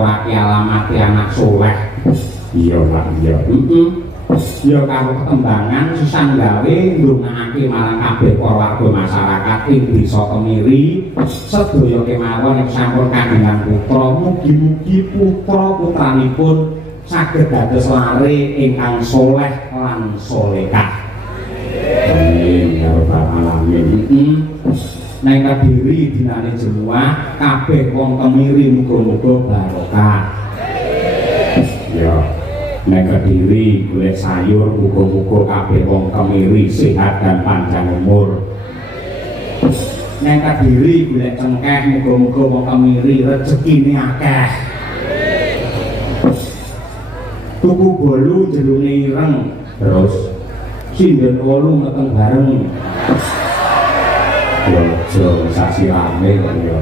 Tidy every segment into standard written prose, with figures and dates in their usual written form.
ngaturake alamate anak soleh. Iya Pak, iya. Ya karo ketembangan sisan gawe ndongakake marang kabeh para warga masyarakat ing desa Kemiri sedaya kemawon ing sampun kagungan putra mugi-mugi putra-putranipun saged dados lare ingkang soleh lan solehah. Amin ya rabbal alamin. Nang Kediri dinane Jemuah kabeh wong Kemiri muga-muga barokah. Ya nek Kediri golek sayur muga-muga kabeh wong Kemiri sehat dan panjang umur. Nek Kediri golek cengkeh muga-muga wong Kemiri rezekine akeh. Tuku bolu jerone ireng terus sinden 8 meteng bareng. Yo sasi rame kok yo.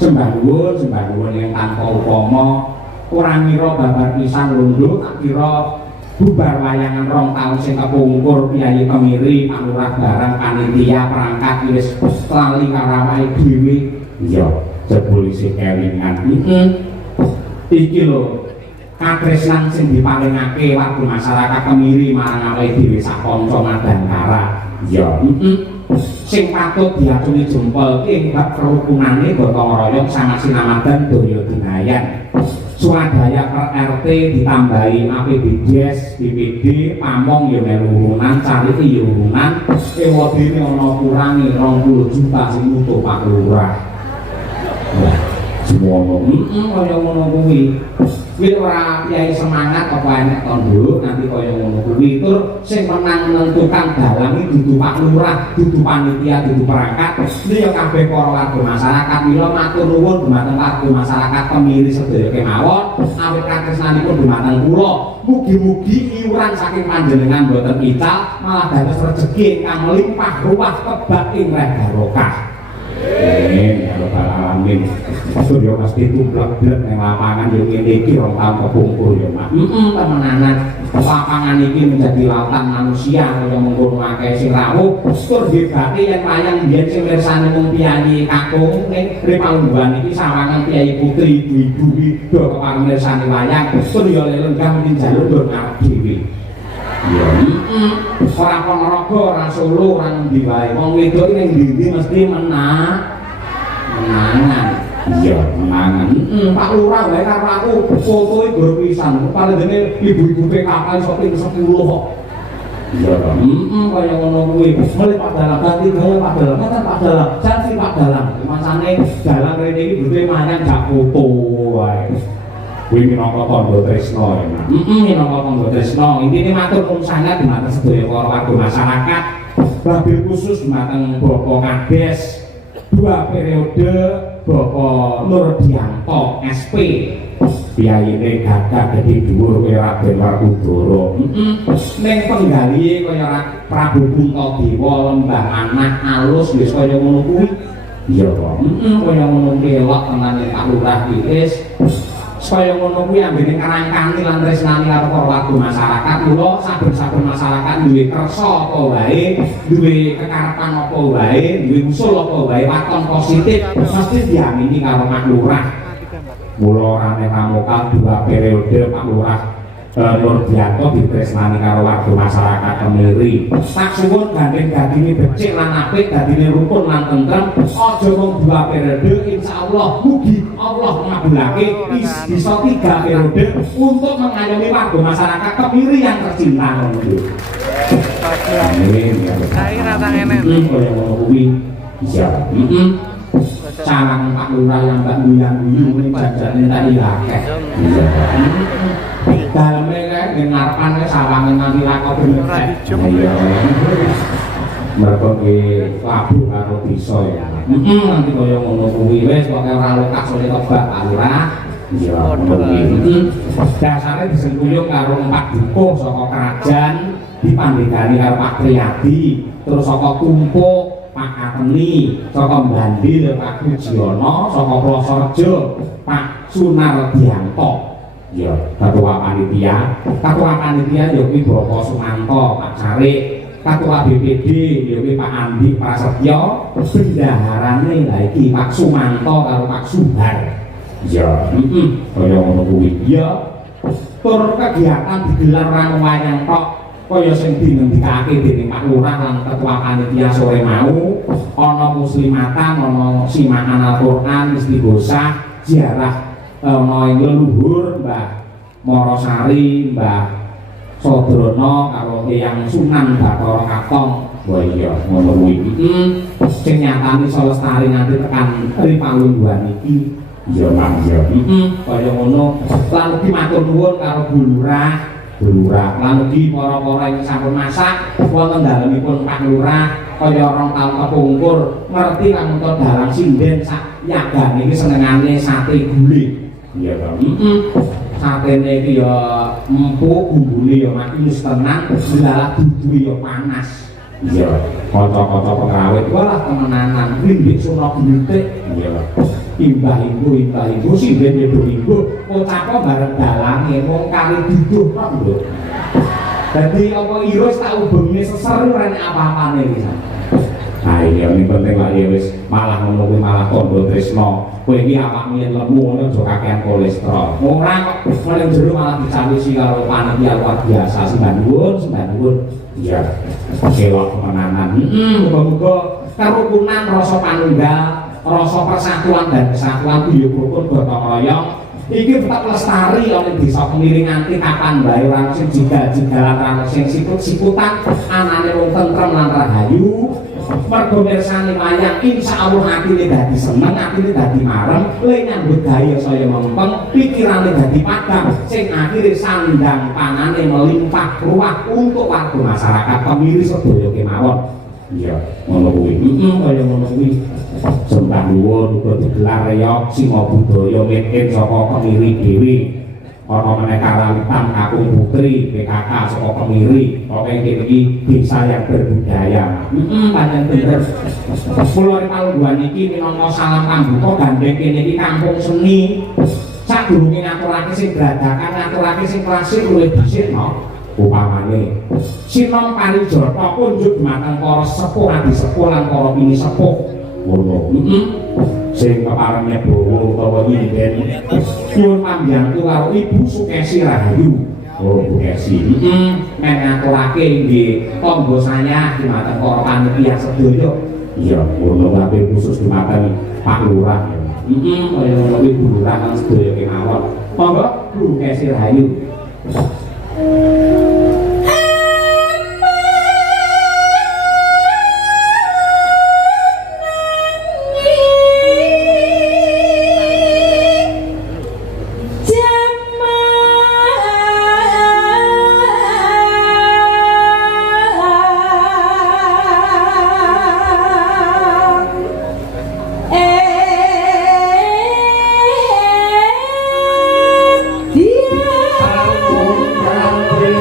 Sembah nuwun yang tanpa upama ora ngira babar pisan londo tak kira bubar wayangan 2 taun sing kepungkur Kyai Kemiri Pak Lurah barang panitia perangkat wis lali karo awake dhewe. Iya, jebul isih kelingan. Iki lho katresnan sing dipalingake warga masyarakat Kemiri marang awake dhewe sak kanca Madangkara. Iya, sing patut diaturi jempol ing bab kerukunane gotong royong sama sinamadan daya dinayan. Swadaya per RT ditambahi APBDes, BPD, pamong ya melu urunan, carite ya urunan, ewadene ana kurange 20 juta sing utuh Pak Lurah. Wah, semono. Kaya ngono kuwi. Kuwi ora Kyai semangat apa enek kon dulu nanti kaya ngono kuwi. Tur sing menang menentukan dalang iki dudu Pak Lurah, dudu panitia, dudu perangkat. Ini ya kabeh para warga masyarakat mila matur nuwun dumateng warga masyarakat Kemiri sedaya kemawon. Awit katresnanipun dumateng kula. Mugi-mugi iuran saking panjenengan boten ical malah dados rejeki ingkang limpah ruah kebak ing reh barokah. Amin ya rabbal alamin. Surya mesti tumblek-blek ning lapangan yo ngene iki 2 taun kepungkur yo Mak. Temenanan lapangan iki menjadi lautan manusia kaya mengkono akeh sing rawuh. Tur hebate yen wayang biyen sing mirsani mung piyayi kakung ning Ripalungguhan iki sawangan piyayi putri ibu-ibu do kepang mirsani wayang. Tur yo lenggah mesti njaluk dur ngarep dhewe. Ya, ora Ponorogo, ora Solo, ora ndi wae. Wong wedok ning ndi mesti menangan. Iya, menangan. Pak Lurah wae karo aku foto iki gor pisan. Paling dene ibu-ibu PKK iso ping 10 kok. Iya, kaya ngono kuwi. Mulai Pak Dalang ganti gaya Pak Dalang. Kan Pak Dalang, janji Pak Dalang. Masane dalang rene iki butuhe mangan gak foto wae. Kuwi minangka tandha tresna ya, Mas. Minangka tandha tresna. Intine matur nuwun sanget dumateng sedaya para warga masyarakat. Wabil khusus dumateng Bapak Kades 2 periode Bapak Nurdianto SP. Piyayine gagah gede dhuwur kaya Raden Werkudara. Ning penggalihe kaya Prabu Puntadewa lembah anak alus wis kaya ngono kuwi. Iya, Pak. Kaya ngono kelok tenane Pak Lurah wis. Supaya ngono kuwi ambene karangkani lan tresnani karo para warga masyarakat. Mula saben-saben masyarakat duwe kersa apa wae, duwe kekarepan apa wae, duwe usul apa wae, waton positif mesti diamini karo Pak Lurah. Mula ora nek pramuka 2 periode Pak Lurah Nurdianto ditresnani karo warga masyarakat Kemiri. Tak suwun gandeng-gandinge becik lan apik, dadine rukun lan tentrem. Aja mung 2 periode, insyaallah mugi Allah ngabulake bisa 3 periode untuk mengayomi warga masyarakat Kemiri yang tercinta. Amin ya rabbal alamin. Kaya ngono kuwi. Iya. Carang Pak Lurah yang mbak guyang-guyu ning jajane tak akeh. Iya. Daleme kae ngarepane sawange nganti lakon bener. Iya. Mergo ki labu karo desa ya. Nanti kaya ngono kuwi wis pokoke ora lekas oleh tebak Pak Lurah. Iya, ngono kuwi. Dasare disengkuyung karo 4 dukuh saka kerajaan dipandhegani karo Pak Priyadi, terus saka Tumpuk Pak Kateni, saka Mbandil Pak Pujiono, saka Plosorejo Pak Sunardianto. Ya, ketua panitia ya kuwi Bapak Sumanto, Pak Carik, ketua BPD ya kuwi Pak Andi Prasetyo, bendaharane lha iki Pak Sumanto karo Pak Subar. iya kaya ngono kuwi iya tur kegiatan digelar rang wayang tok kaya sing dingendikake dening Pak Lurah lan ketua panitia sore mau ana muslimatan ana simakan Al-Qur'an istighosah ziarah ana ing leluhur Mbah Morosari Mbah Sodrono karo Eyang Sunan Bathara Katong wah iya ngono kuwi sing nyatane iso lestari nganti tekan Ripalungguhan iki iya Pak iya kaya ngono lan ugi matur nuwun karo Bu Lurah lan ugi para-para ing sampun masak wonten dalemipun Pak Lurah kaya orang taun kepungkur ngerti lan untuk dalang sinden sak yagan iki senengane sate gule iya Pak satene iki ya empuk bumbune ya manis tenan dilalah dudu ya panas iya kocok-kocok pengrawit walah temenanan lindik suno gendhik iya imbah-ibu sinden ibu-ibu ucapo bareng dalange wong kali duduh kok lho dadi apa irus tak ubenge seseru rene apa-apane bisa nah iya ini penting lah ya wis malah ngono kuwi malah tondo tresno kowe iki awakmu yen lemu ngono aja kakean kolesterol ora kok meneng jero malah dicawisi karo panitia luar biasa sembah nuwun iya kelok tenanan muga-muga karukunan rasa panunggal rasa persatuan dan kesatuan guyub rukun gotong royong iki tetap lestari oleh desa Kemiring nganti kapan bae ora sing jigal-jigalan ora sing sikut-sikutan anane wong tentrem lan rahayu mergo mirsani wayang insyaallah atine dadi seneng atine dadi marem le nyambut gawe saya mempeng pikirane dadi padang sing akhire sandang panane melimpah ruah untuk warga masyarakat Kemiri sedaya kemawon iya ngono kuwi kaya ngono kuwi sembah nuwun uga digelar reok sima budaya meten saka Kemiri dhewe ana meneh Karalitan Kakung Putri PKK saka Kemiri pokoke iki desa yang berbudaya panjang bener kula Palungguhan iki minangka salam pambuka gandeng kene iki kampung seni sadurunge ngaturake sing gradakan ngaturake sing klasik luwih dhisik no upamane sinom parijata kunjuk dumateng para sepuh adi sepuh lan para pini sepuh ngono sing keparengnya bawa utawa nyinden nyuwun pambyantu karo Ibu Sukesi Rahayu oh Bu Kesi men ngaturake nggih tangga saya dumateng para panitia sedaya iya ngono kabeh khusus dumateng Pak Lurah kaya ngono kuwi Bu Lurah lan sedaya kemawon monggo Bu Kesi Rahayu Dia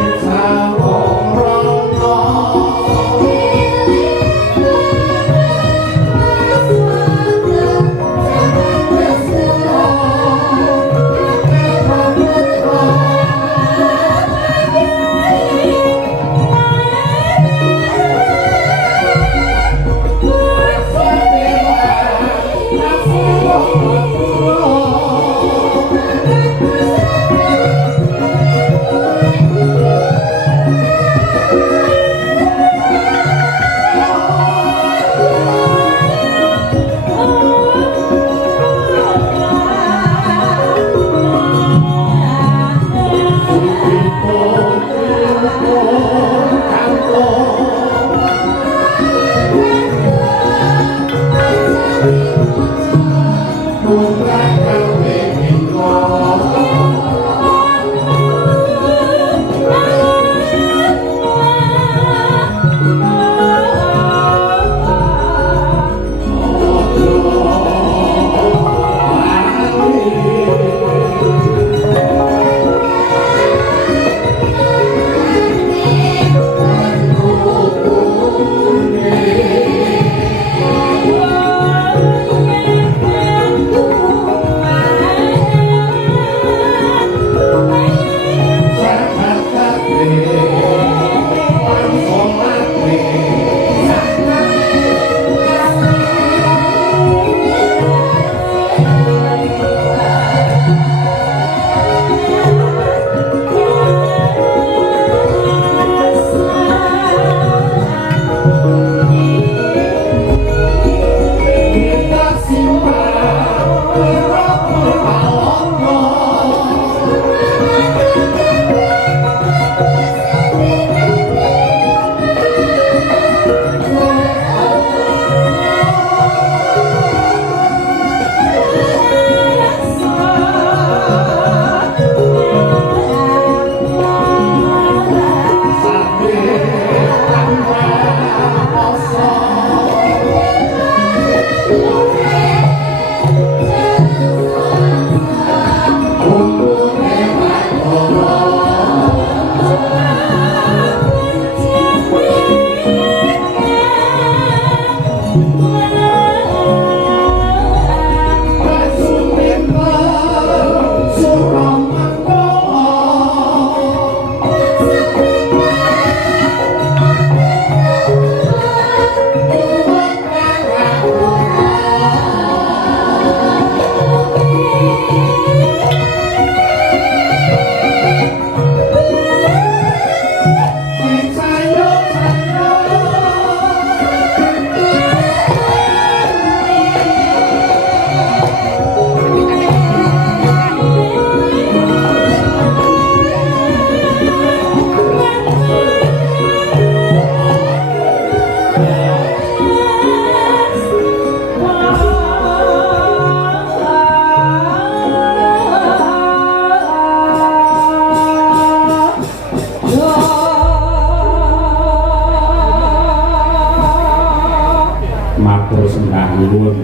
nuwun.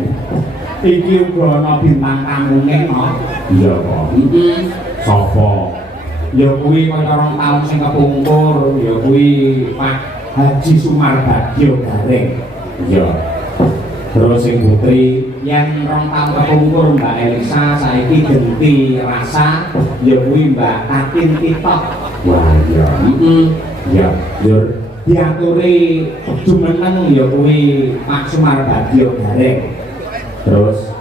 Iki uga ana bintang tamune no. Iya kok. Sapa? Ya kuwi kaya rong taun sing kepungkur, ya kuwi Pak Haji Sumar Bagyo Gareng. Iya. Terus sing putri yang rong taun kepungkur Mbak Elisa saiki genti rasa, ya kuwi Mbak Tatin Titok. Wah iya. Ya, Jur. Diaturi jumeneng ya kuwi Pak Sumar Bagyo Gareng. Terus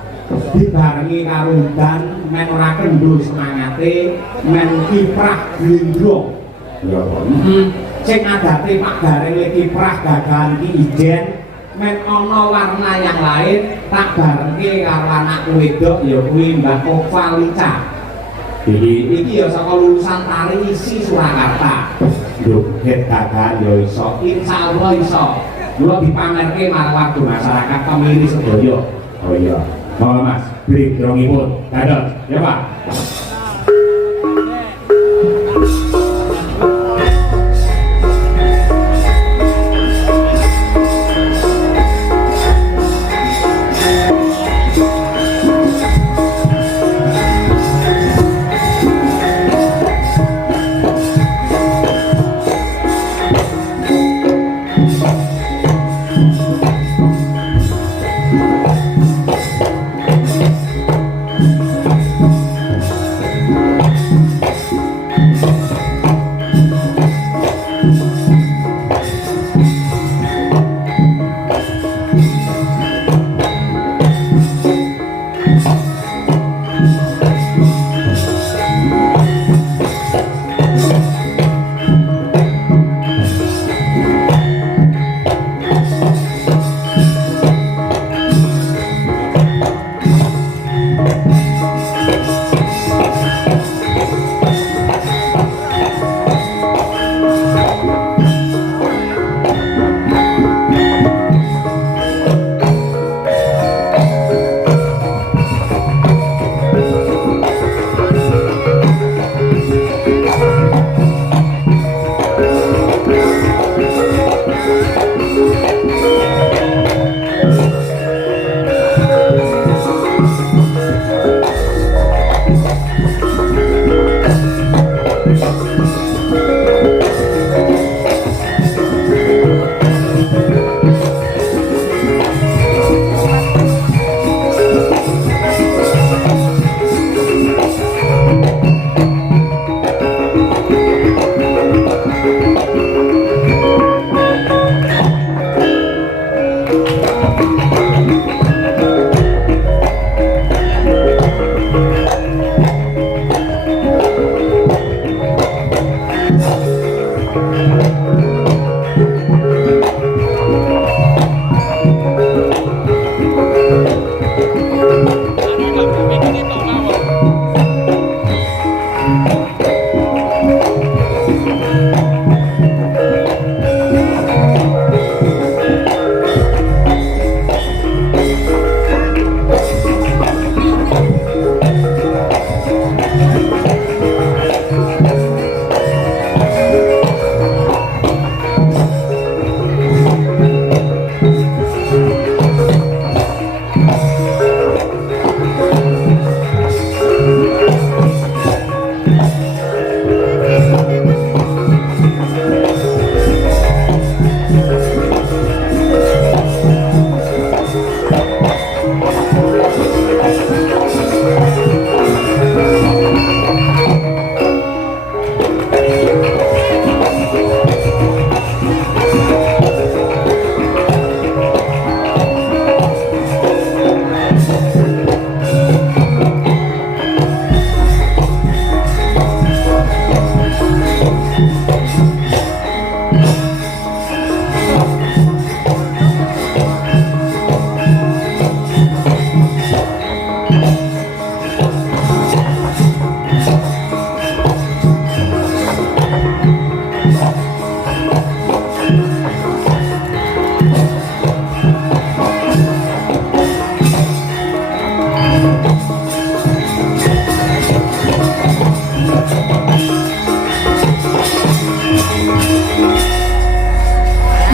dibarengi karo dan men ora kendul semangate men kiprah glindrong ya kok sing adate Pak Gareng kiprah gagahan ki ijen men ana warna yang lain tak barengke karo anak wedok ya kuwi Mbak Kovalika iki ya saka lulusan Tari Isi Surakarta lho het gagahan ya iso insyaallah iso kula dipamerke marang warga masyarakat pemilih sedaya. Oh iya, mau mas, beli drongipun, dados, ya Pak.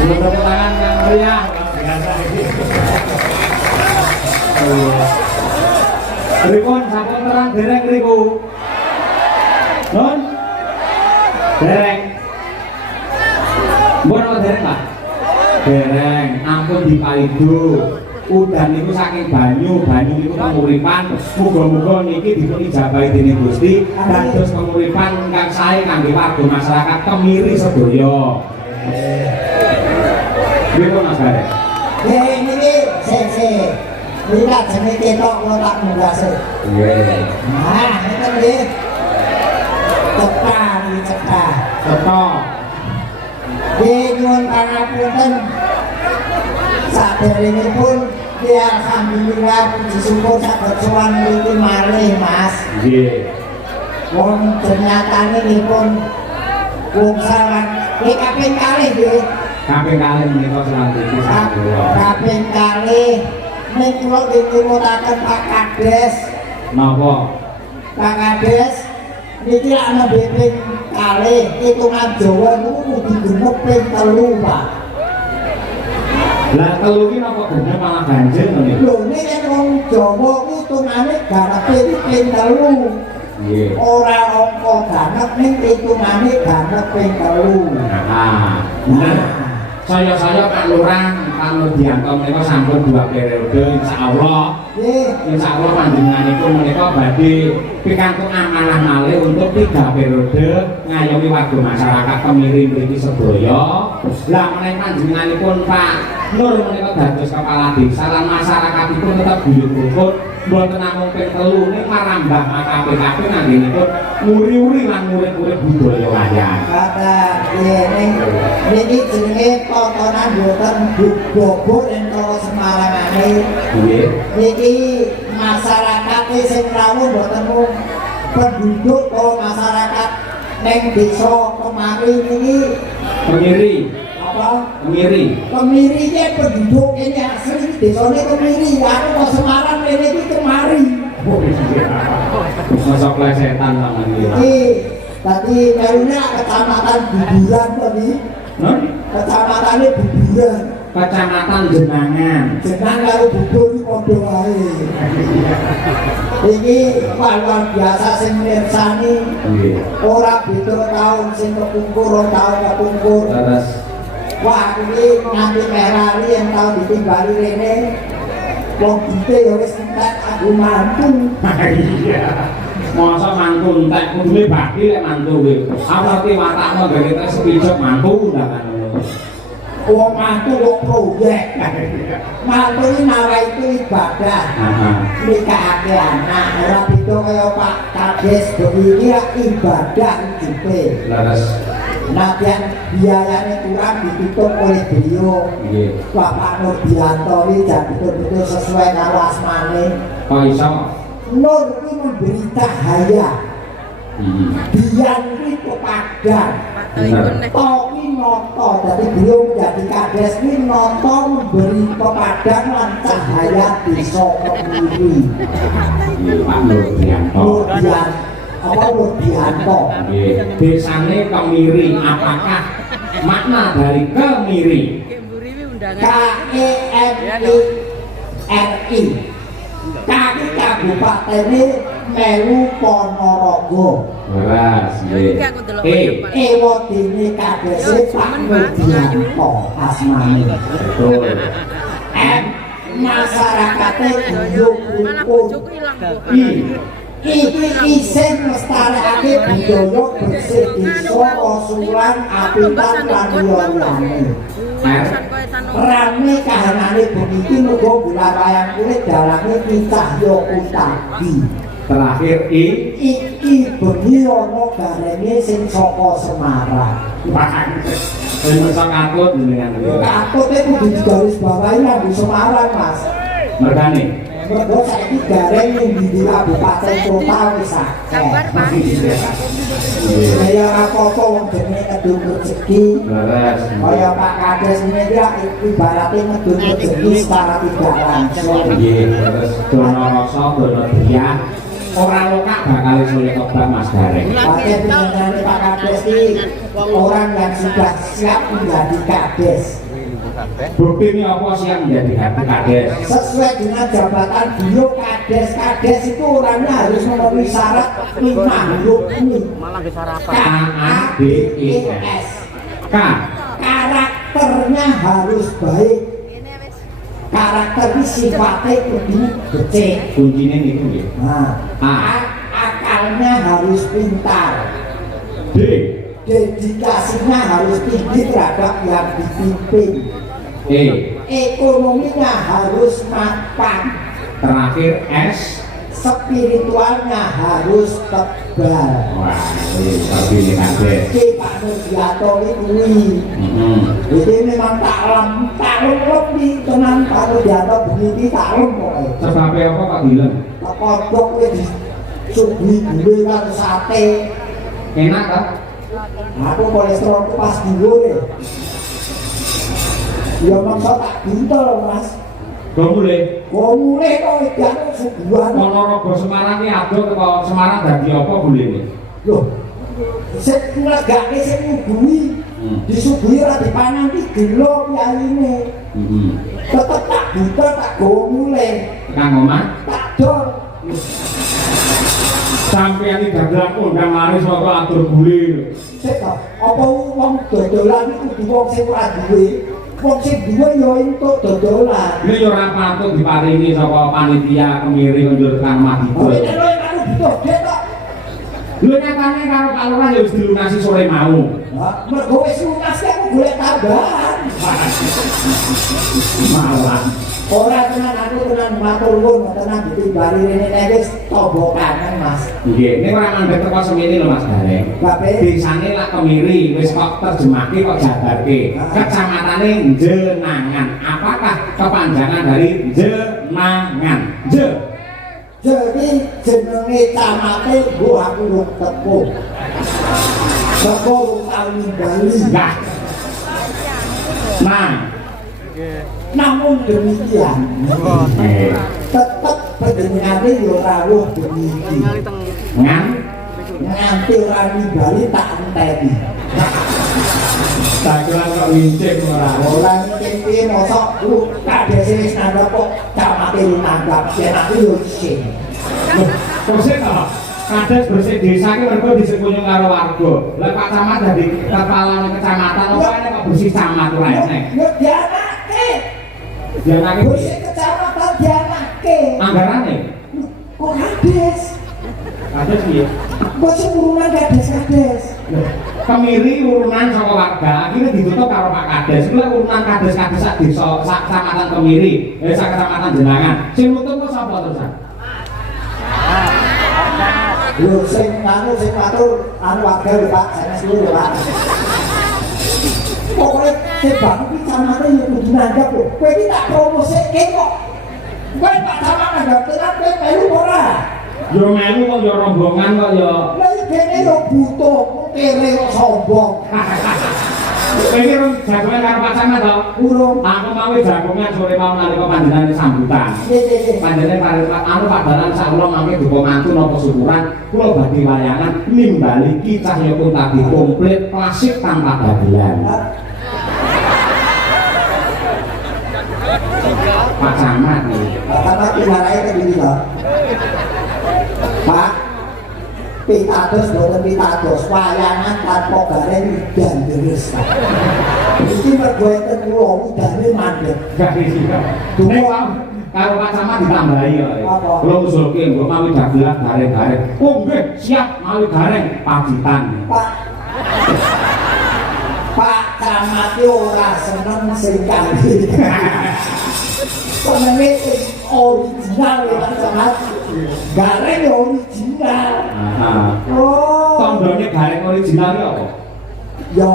Tepuk tangan yang meriah. Pripun sampun terang dereng niku. Nun. Dereng. Mbon apa dereng, Pak? Dereng, ampun dipaido. Udan niku saking banyu niku panguripan. Muga-muga niki dipun ijabahi dening Gusti dados panguripan ingkang sae kangge warga masyarakat Kemiri sedaya. Pripun Mas Gareng? Niki sik. Lihat jenenge ketok kula tak munggase. Nggih. Nah, ngeten nggih. Cepat. Cetok. Nggih nyuwun pangapunten. Saderengipun ya alhamdulillah puji syukur saged sowan mriki malih Mas. Nggih. Wong ternyatane nipun wong salah. Nggih kaping kalih nggih. Kaping kalih menika selanjutnya sampun. Kaping kalih nek kula dipunmutaken Pak Kades. Napa? Pak Kades niki ana ping kalih hitungan Jawa niku kudu genep ping 3, Pak. Lah telu ki napa genep malah ganjil to niku? Lho nek wong Jawa ku hitungane garepe ping 3. Nggih. Ora angka ganep ning hitungane ganep ping 3. Nah, saya Pak Lurah Nur Dianto menika sampun 2 periode insyaallah. Nggih. Insyaallah panjenenganipun menika badhe pikantuk amanah malih untuk 3 periode ngayomi warga masyarakat Kemiri mriki sedaya. Lah menawi panjenenganipun Pak Nur menika dados kepala desa lan masyarakatipun tetep guyub rukun mboten namung ping 3 ning marambah KPKP nanggenipun muri-uri lan murid-murid budaya wayang. Kata niki jenenge tontonan boten bobot entara Semarangane. Nggih. Niki masyarakat sing rawuh boten mung penduduk kok masyarakat ning desa Kemari niki Kemiri. apa? Kemiri Ki penduduk ini asli desane Kemiri. Aku kok Semarang rene iki Kemari. Masa plesetan sama dia. Iki tadi karena kecamatan Buburan tadi. Kecamatannya Buburan. Kecamatan Jenangan. Jenang karo bubur iki padha wae. Iki luar biasa sing mirsani. Nggih. Ora beda taun sing kepungkur, taun kepungkur. Terus Wah, ini nganti merah yang tahu ditinggali rene. Wong kita ya wis entek aku mantu. iya. Masa mantu entek kudune bakti lek mantu kuwi. Apa ki watakmu gawe tes pijok mantu ndak ngono. Wong mantu wong proyek. Mantu iki nawa itu ibadah. Nikahake anak, ora beda kaya Pak Kades begini ibadah hidupe. Leres. Nabian biayanya kurang ditutup oleh beliau. Bapak Nur Dianto ini jadi betul-betul sesuai karo asmane. Kok iso? Nur ini memberi cahaya. Biar ini kepadan. Toki noto, jadi beliau menjadi Kades ini noto memberi kepadan dan cahaya di Kemiri. Pak Nur Dianto. Apa Dianto? Desane Kemiri, apakah makna dari Kemiri? KEMIRI. Kaki Kabupaten Melu Ponorogo. Leres nggih. Ewodene Kades Pak Nur Dianto asmane. Betul. Masyarakate guyub iki isin melestariake budaya bersih desa osulan apitan lan liyane. Rame kahanane beniki muga bola wayang kulit dalange Cahya Utadi. Terakhir iki bengi ana garene sing saka Semarang. Sing mesa katut jenengan. Katut iku digaris bawahi nang Semarang, Mas. Mergane Mergo saiki gareng ning di Kabupaten Kota wis akeh. Ya apa-apa wong jenenge kedung rezeki. leres. Kaya Pak Kades ini dia ibaratnya kedung rezeki secara tidak langsung. Nggih, terus dono rasa dono dia ora lokak bakal iso kebak Mas Gareng. Pakai dengan Pak Kades ini orang yang sudah siap menjadi Kades. Bukti ini apa sih yang menjadi hati kades? Sesuai dengan jabatan beliau kades. Kades itu orangnya harus memenuhi syarat 5 huruf ini. KADES. K. Karakternya harus baik. Karakter ini sifatnya kudu becik. Kuncinya itu ya. Nah, akalnya harus pintar. D. Dedikasinya harus tinggi terhadap yang dipimpin. E. Ekonominya harus mapan. Terakhir S. Spiritualnya harus tebal. Wah, ini terpilih kades. Ki Pak Nurdiato ini. Jadi memang taklem lebih tenan Pak Nurdiato begini taklem pokoknya. Sebabnya apa Pak Gilang? Kodok ini disuguhi gulai karo sate. Enak kan? Aku kolesterolku pas dulu. Ya maksa tak bintel mas. Gomule. Gomule kok jatuh sebulan. Ponorogo Semarang ini ada ke Semarang dadi apa boleh ini? Loh, sing legake sing nyuguhi disuguhi ora dipangan iki gelo yaine. Tetep tak bintel tak gomule. Kang omah Tak dol. sampeyan iki dadak kondang laris kok atur bule. Sik to, apa wong dodolan iku kudu wong sing ora duwe. Wong sing duwe ya entuk dodolan. Ini yo ora patut diparingi saka panitia kemiri njur Kang Mahito. Kowe nek lho karo butuh dhek tok. Lho nyatane karo Pak Lurah ya wis dilunasi sore mau. Lah, mergo wis lunas aku golek tambahan. Malah Ora tenan aku tenan matur nuwun tenan ditimbali rene nek wis tombokanen Mas. nggih, ini ora mandek teko semene lho Mas Gareng. Bape Desane lak kemiri wis kok terjemahke kok jabarke. Kecamatanane Jenangan. Apakah kepanjangan dari Jenangan? jadi jenenge camate nggo aku wong tepung. Teko tau nimbali. Enggak. Nah, Namun demikian, tetap pendengarannya yo rawuh demikian. Nganti ora nimbali tak enteni. tak kira kok wincik ora. Ora ngene mosok lu kadese wis nanggap kok camate lu nanggap yen aku yo isin. Kok sik to? Kades bersih desa ki mergo disepunyo karo warga. Lah Pak Camat dadi kepala kecamatan opo nek kok bersih camat ora enek. Yo dianake. Dianake Bersih kecamatan dianake. anggarane. Kok kades? Kades piye? Kok sing urunan kades-kades? Kemiri urunan saka warga akhirnya ditutup karo Pak Kades. Kuwi urunan kades-kades sak desa sak kecamatan Kemiri, sak kecamatan Jenangan. Sing nutup kok sapa terusan? Lho sing matur warga lho Pak, sanes lho Pak. Pokoknya sebab iki camate yo kudu nanggap lho. Kowe iki tak promosike kok. Kowe Pak Camat nanggap tenan kowe melu ora? Yo melu kok yo rombongan kok yo. Lah iki dene yo butuh, kere kok sombong. Kowe iki rung jagongan karo Pak Camat to? Urung. Aku mau jagongan sore mau nalika panjenengan sambutan. Nggih. Panjenengan paring Pak Dalan sakula mangke duka mantu napa syukuran kula badhe wayangan nimbali ki cahyapun tadi komplit klasik tanpa dagelan. Pak Camat iki. Apa pinarae kediri to? Pak pitados boten pitados wayangan tanpa gareng dan deres. Iki mergo enten kula udane mandeg. Gak iki. Nek karo Pak Camat ditambahi kok. Apa? Kula usulke mbok mawi dagelan gareng-gareng. Oh nggih, siap mawi gareng pacitan. Pak Camat yo ora seneng sing kali. Senenge sing original ya Pak Camat. Gareng yo original. Oh. Tandane gareng original ki apa? Yo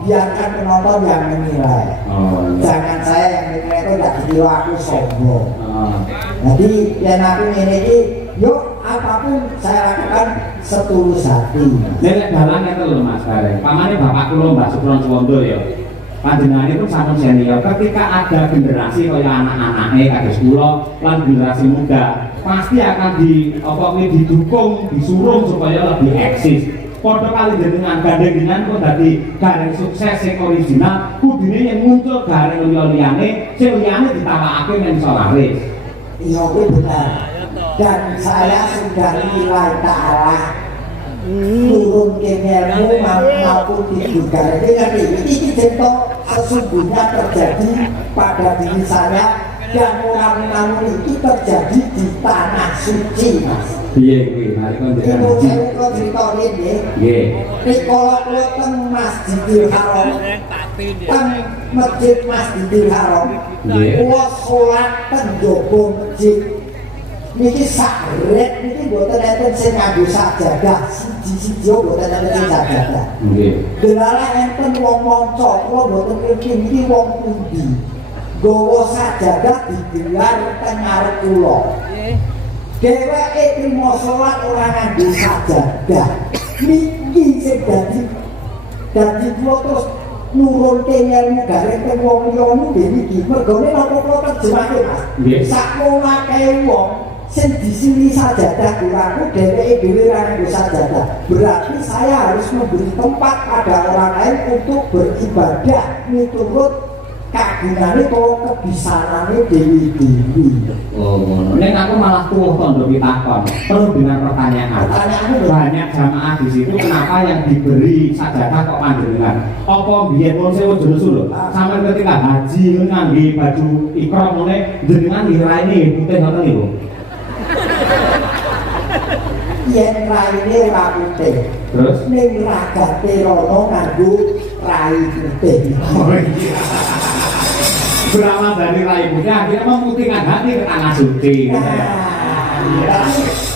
biarkan penonton yang menilai. Jangan saya yang menilai itu tidak dikira aku sombong. Jadi yang aku ini yuk apapun saya lakukan setulus hati. Nek dalan ngeten lho Mas Gareng. Pamane bapak kula Mbah Supron Suwondo ya. Panjenenganipun sampun senior ketika ada generasi kaya anak-anake kados kula lan generasi muda pasti akan didukung, disuruh supaya lebih eksis. padha kali jenengan gandeng dengan kok dadi gareng sukses sing original kudune yang muncul gareng liyane sing liyane ditawakake men iso laris. Iya itu benar. Dan saya sudah nilai ke arah turun ke ilmu maupun juga. Jadi ini contoh sesungguhnya terjadi pada diri saya dan orang-orang itu terjadi di tanah suci, Mas. Iya, mari kon itu saya kok cerita ini. Nggih. Kalau teng Masjidil Haram, teng Masjid Masjidil Haram, kulo sholat teng jaba masjid. Niki sakret niki mboten enten sing nganggo sajadah, siji-siji mboten enten sing sajadah. Nggih. Delala enten wong maca, kulo mboten ngerti niki wong pundi. Gowo sajadah digelar teng ngarep kula. Dheweke trimo salat ora nganggo sajadah. Niki sing dadi kula terus nurunke ilmu gareng teng wong liya niki mergone napa kula terjemahke Mas. Sakmono akeh wong sing disini sajadah kurangku dheweke dhewe ora nganggo sajadah. Berarti saya harus memberi tempat pada orang lain untuk beribadah miturut kagunane kok kebisaanane dewi-dewi. Oh, ngono. Nek aku malah tuwuh tondo pitakon. Perlu dengan pertanyaan. Banyak jamaah di situ kenapa yang diberi sajadah kok panjenengan? Apa biyen wong sewu jenusul lho. Sampai ketika haji ngangge baju ikram ngene jenengan diraine putih ngoten niku. Yen raine ora putih. Terus ning ragate rono nganggo rai putih. Oh iya. Berawal dari rai putih akhirnya memutihkan hati ke tanah suci.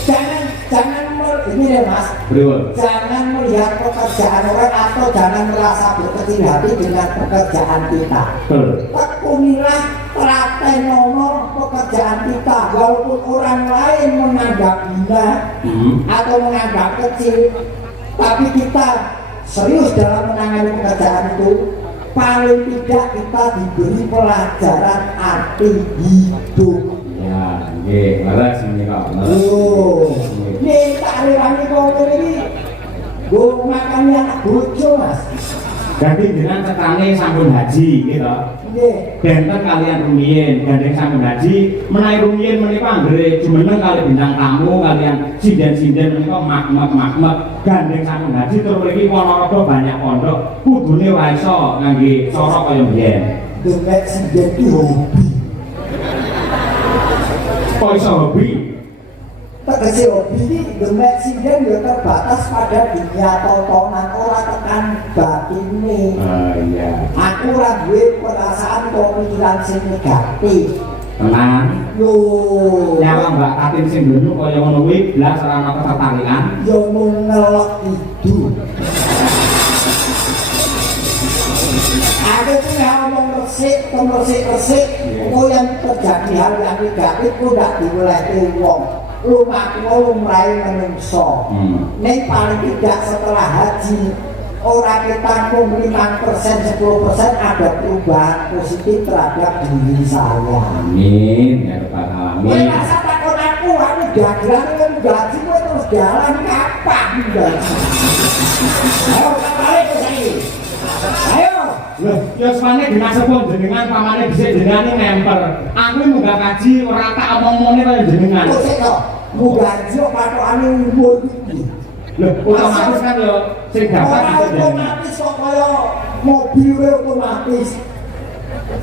Jangan ini deh Mas. Jangan melihat pekerjaan orang atau jangan merasa berkecil hati dengan pekerjaan kita. Tekunilah tratenono pekerjaan kita, walaupun orang lain menganggap hina atau menganggap kecil, tapi kita serius dalam menangani pekerjaan itu. Paling tidak kita diberi pelajaran arti hidup. Ya, nggih, leres menika. Oh, nek tak lewani kok iki. Go makan anak bojo, Mas. Jadi dengan tekane sampun haji gitu. Nggih. Benten kalian rumiyin, gandeng sampun haji, menawi rumiyin menika anggere jumeneng kali bintang tamu kalian sinden-sinden menika makmek-makmek gandeng sampun haji terus mriki Ponorogo banyak pondok, kudune ora iso ngangge cara kaya mbiyen. Demek sinden ki hobi. Kok iso hobi? Tegese hobi ini demek sinden ya terbatas pada dunia tontonan ora tekan batine. Oh iya. Aku ora duwe perasaan pemikiran sing negatif. Tenang. Yo. Nyawa Mbak Tatin sing dulu kaya ngono kuwi blas ora ana ketertarikan. Yo mung ngelok itu. Aku tuh ngomong resik. Kok yang terjadi hal yang negatif kok ndak diwelehke wong. Rumahku lumrahe menungso. Nek paling tidak setelah haji orang kita pun 5% 10% ada perubahan positif terhadap diri saya. Amin ya rabbal alamin. Kowe rasa takon aku dagelan kan gaji kowe terus jalan kapan gaji? Ayo balik ke sini. Ayo. Loh, ya sepane dinasepon jenengan pamane dhisik jenengan ngemper. Aku munggah kaji ora tak omong-omongne kaya jenengan. Kok sik kok munggah kaji kok patokane umur iki. Loh, otomatis kan yo sing dapat otomatis kok kaya mobil otomatis.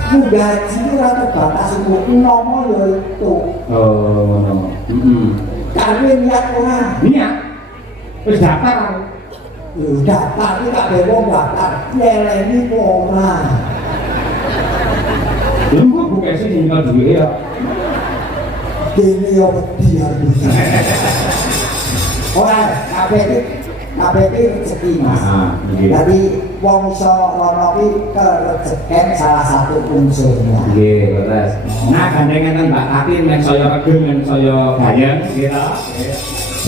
Munggah kaji ora terbatas umur nomo yo itu. Oh, ngono. Kami niat ora. Niat. Wis daftar. Daftar iki gak dewe daftar. Nyeleni ora. Lha kok bukan sing ninggal duwe ya. Dene yo wedi harus. Ora, kabeh rezeki Mas. Jadi wong iso rono ki kerezekan salah satu unsurnya. Nggih, leres. Nah, gandengan Mbak Tatin men saya regeng men saya gayeng gitu.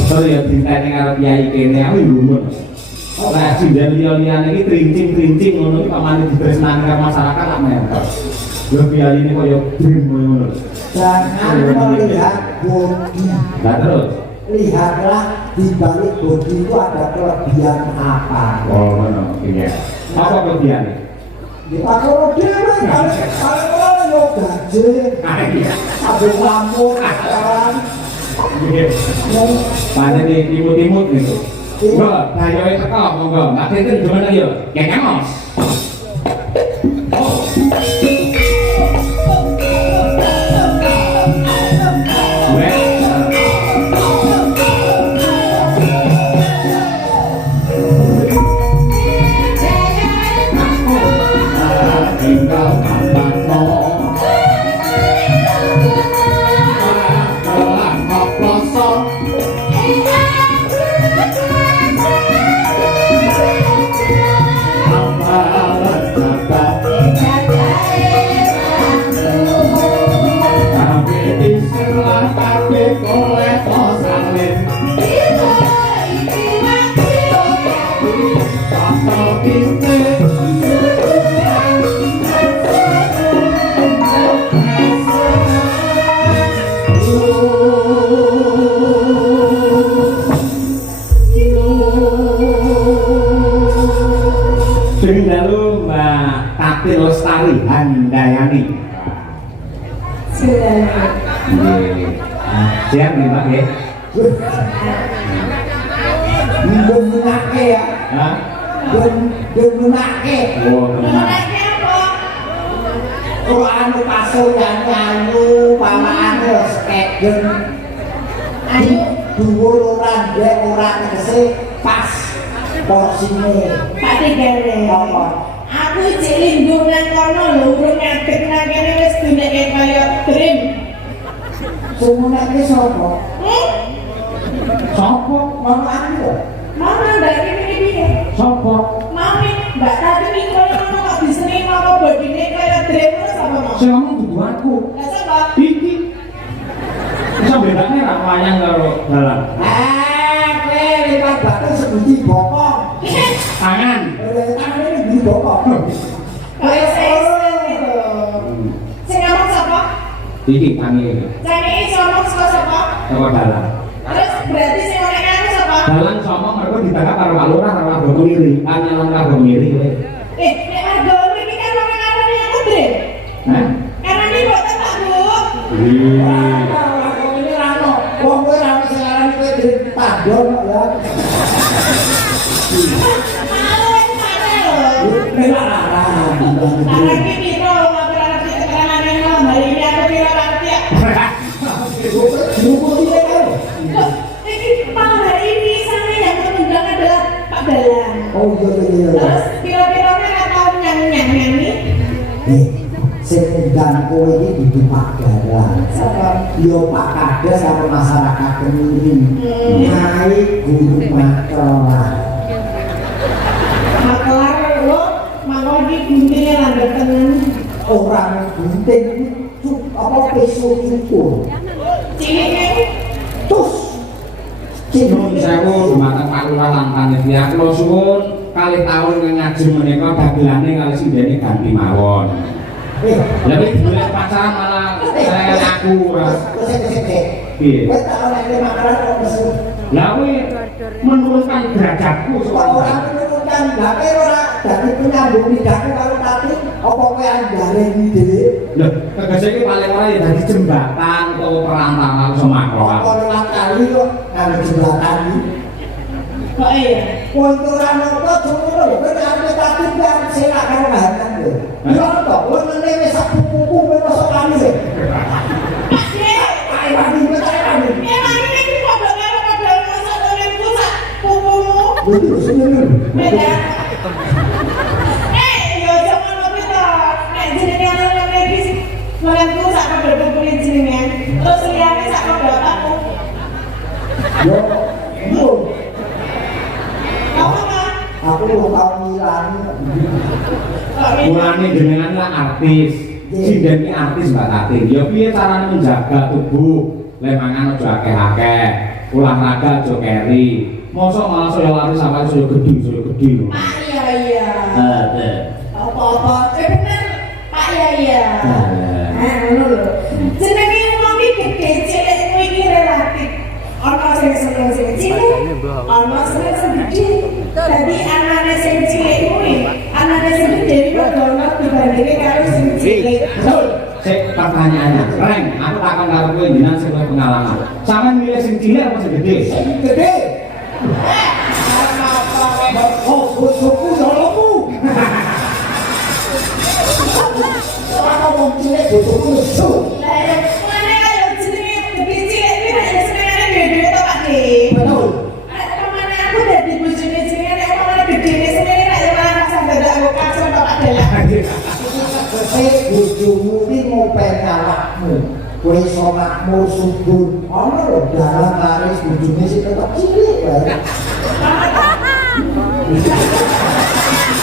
Terus ya dinteni karo kiai kene aku lumut. Lah sinden liya-liyane iki trincing-trincing ngono iki pamane ditresnani karo masyarakat lak mentor. Yo kiai ini koyo dream ngono. Jangan melihat bodi. Lah terus lihatlah di balik bodi itu ada kelebihan apa? Oh, no, iya. Apa kelebihannya? Kita kalau dewe kalau yo gaje, ada lampu kan. Pada di timut-timut gitu. Enggak, ayo teko monggo. Mati itu gimana yo? Ya ngamos. Lalu Mbak Tati Lestari Handayani. Siap nih Mbak ya. Menake ya. Hah? Menake. Oh, Menake apa? Oh anu pasokan anu pamane skegen. Ayo dhuwur ora ndek ora tegese pas porsine. Pak Tigere. Apa? Aku cek linggung nang kono lho, urung ngadeg nang kene wis dineke kaya dream. Semunake sapa? Sopo? Wong anu. Mau nang mbak ini piye? Sopo? Mau nih, mbak tadi mikro ngono kok diseni apa bodine kaya dream terus apa mau? Sing ngomong dudu aku. Lah sapa? Iki. Bisa bedane ra wayang karo dalan. Kowe lipat batu sebuti bokong. Tangan. Tangan ini di bokong. Kaya sesen gitu. Sing ngomong sapa? Iki tangi. Jane iso ngomong saka sapa? Karo dalan. Terus berarti sing ngomong aku sapa? Dalan somong mergo ditangkap karo Pak Lurah karo Abang Miri. Kan nyalon karo Miri kowe. Nek ada iki kan wong ngaran aku dream. Hah? Karena ini buat apa, Bu? Ini rano. Wong kowe ra wis aran kowe ditandon ya. Malu aku mana loh? Ini larang. Karena ini piro, aku ngerti keterangan yang mau. Hari ini aku piro ngerti ya. Jumbo ini kan. Loh, ini pada hari ini sana yang mengundang adalah Pak Dalang. Oh iya. Terus piro-pironya nggak tahu nyanyi. Sing undang kowe iki dudu Pak Dalang. Siapa? Yo Pak Kades karo masyarakat Kemiri. Nyai guru makelar. Makelar lo, makanya di guntingnya landar tenang. Orang gunting apa peso cukur. Ciliknya Terus Nuwun sewu dumateng Pak Lurah lan panitia kula suwun kalih taun ngaji menika dagelane kali sindene ganti mawon. Lah iki golek pacaran malah saya aku ora. Piye? Kowe tak oleh makanan kok mesu. Lah kuwi menurunkan derajatku soalnya. Orang menurunkan gake ora dadi penyambung lidahku karo tati apa kowe anjare dhewe. Lho, tegese iki paling ora ya dadi jembatan utawa perantara semakroan. Apa lewat kali kok karo jembatan iki. kok iya? Wong ora napa ngono lho, kowe arep tati kan sing karo bahanan lho. Yo kok wong ngene wis pupu-pupu kowe masuk kali. Ayo wani percaya. Emang ini kok bakal padahal masa oleh pusat pupumu? Betul sebenarnya. Beda. Yo jangan ngono to. Nek jenenge ana lagi sih. Oleh pusat padahal pupuin jenenge. Terus liyane sak bapakmu. Yo, yo, Kamu apa? aku belum tahu ngilangi. Mulane jenengan lah artis. Sinden iki artis Mbak Tati. Ya piye carane menjaga tubuh? Lek mangan aja akeh-akeh. Olahraga aja keri. Mosok malah saya lari sampai saya gede. Pak iya. Heeh. Apa-apa? Bener. Pak iya. Ngono lho. Jenenge wong iki gede cilik kuwi iki relatif. Ana sing seneng sing cilik ana sing gede dadi anane sing cilik kuwi anane sing gede padha dibandingke karo sing cilik Sik pertanyaannya, Reng, aku takon karo kowe jenengan sing duwe pengalaman. Sampeyan milih sing cilik apa sing gede? Sing gede. Oh, bojoku jolomu. Ora ngomong cilik bojoku lesu. lah ya mana kaya jenenge gede cilik kuwi nek senengane gede to Pak De Betul. kemana aku dadi bojone jenenge nek omongane gedene senengane nek malah rasa dadak aku kasar to Pak De lah Tegese bojomu iki ngopeni awakmu. Kowe iso makmur subur. Ana lho dalang laris bojone sing tetep cilik wae.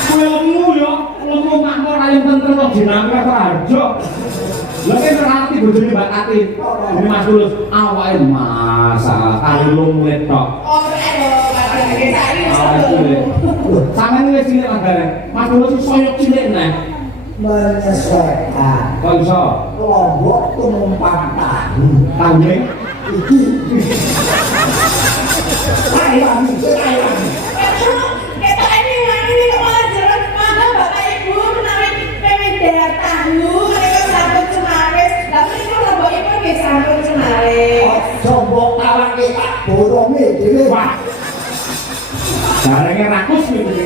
Kowe lemu yo, lemu makmur ayam tentrem kok jenenge ora harjo. Lha kene ngerti bojone Mbak Tati. Ini Mas Tulus awake masalah kali lumu tok. oh lho Pak De saiki Sampeyan wis cilik magare. Mas Tulus soyok cilik neh. Menyesuaikan. Kok iso? Lombok penumpang tahu. Tahune Iki. Thailand. kita ini wangi kok malah jalan mana Bapak Ibu menawi pengen dayar tahu mereka sambut cemaris tapi itu Bapak Ibu nggih sambut cemaris Jombok tawang kita boronge dhewe. wah. Barenge rakus iki.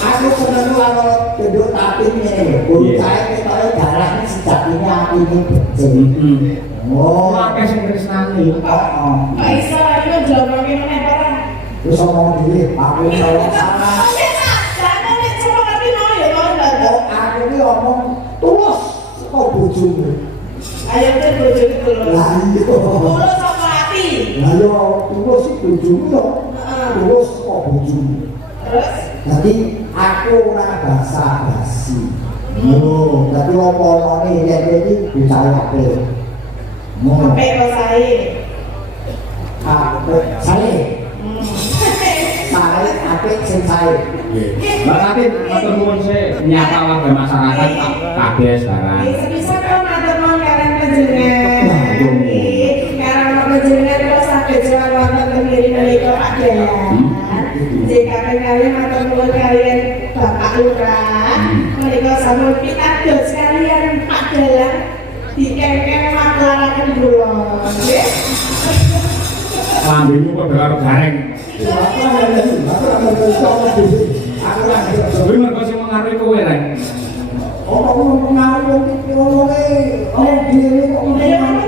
Aku seneng karo gendut tapi ngene. Bocah ketoke darahne sejatine atine becik. Oh, Akeh sing tresnani. heeh. kok iso iki joroke meneh ora Wis omong dhewe, aku salah salah. Jangan nek coba ngerti mau ya mau ndak Oh, aku iki omong tulus kok bojomu. ayo ten bojo iki lho Lah iya. tulus saka ati Lah yo tulus iki bojomu yo. Tulus kok bojomu. terus Jadi aku ora basa-basi. Oh, dadi opo-opone yen iki dicayake. sampai kok sae Aku saya apik sing sae. Mbak Tati matur nuwun sik nyapa warga masyarakat kabeh sekarang. bisa kok matur nuwun kalian panjenengan karena panjenengan kok saged jalan wonten kemiri menika Pak Dalan jika kalian matur nuwun kalian Bapak Lurah menika sampun pitados kalian Pak Dalan dikengken maklaraken kula nggih Lambemu kok karo gareng. Aku ora ngerti. Kuwi mergo sing mengaruhi kowe, Reng. Ngomong ngawur iki ngomongé oleh dhewe kok ngomong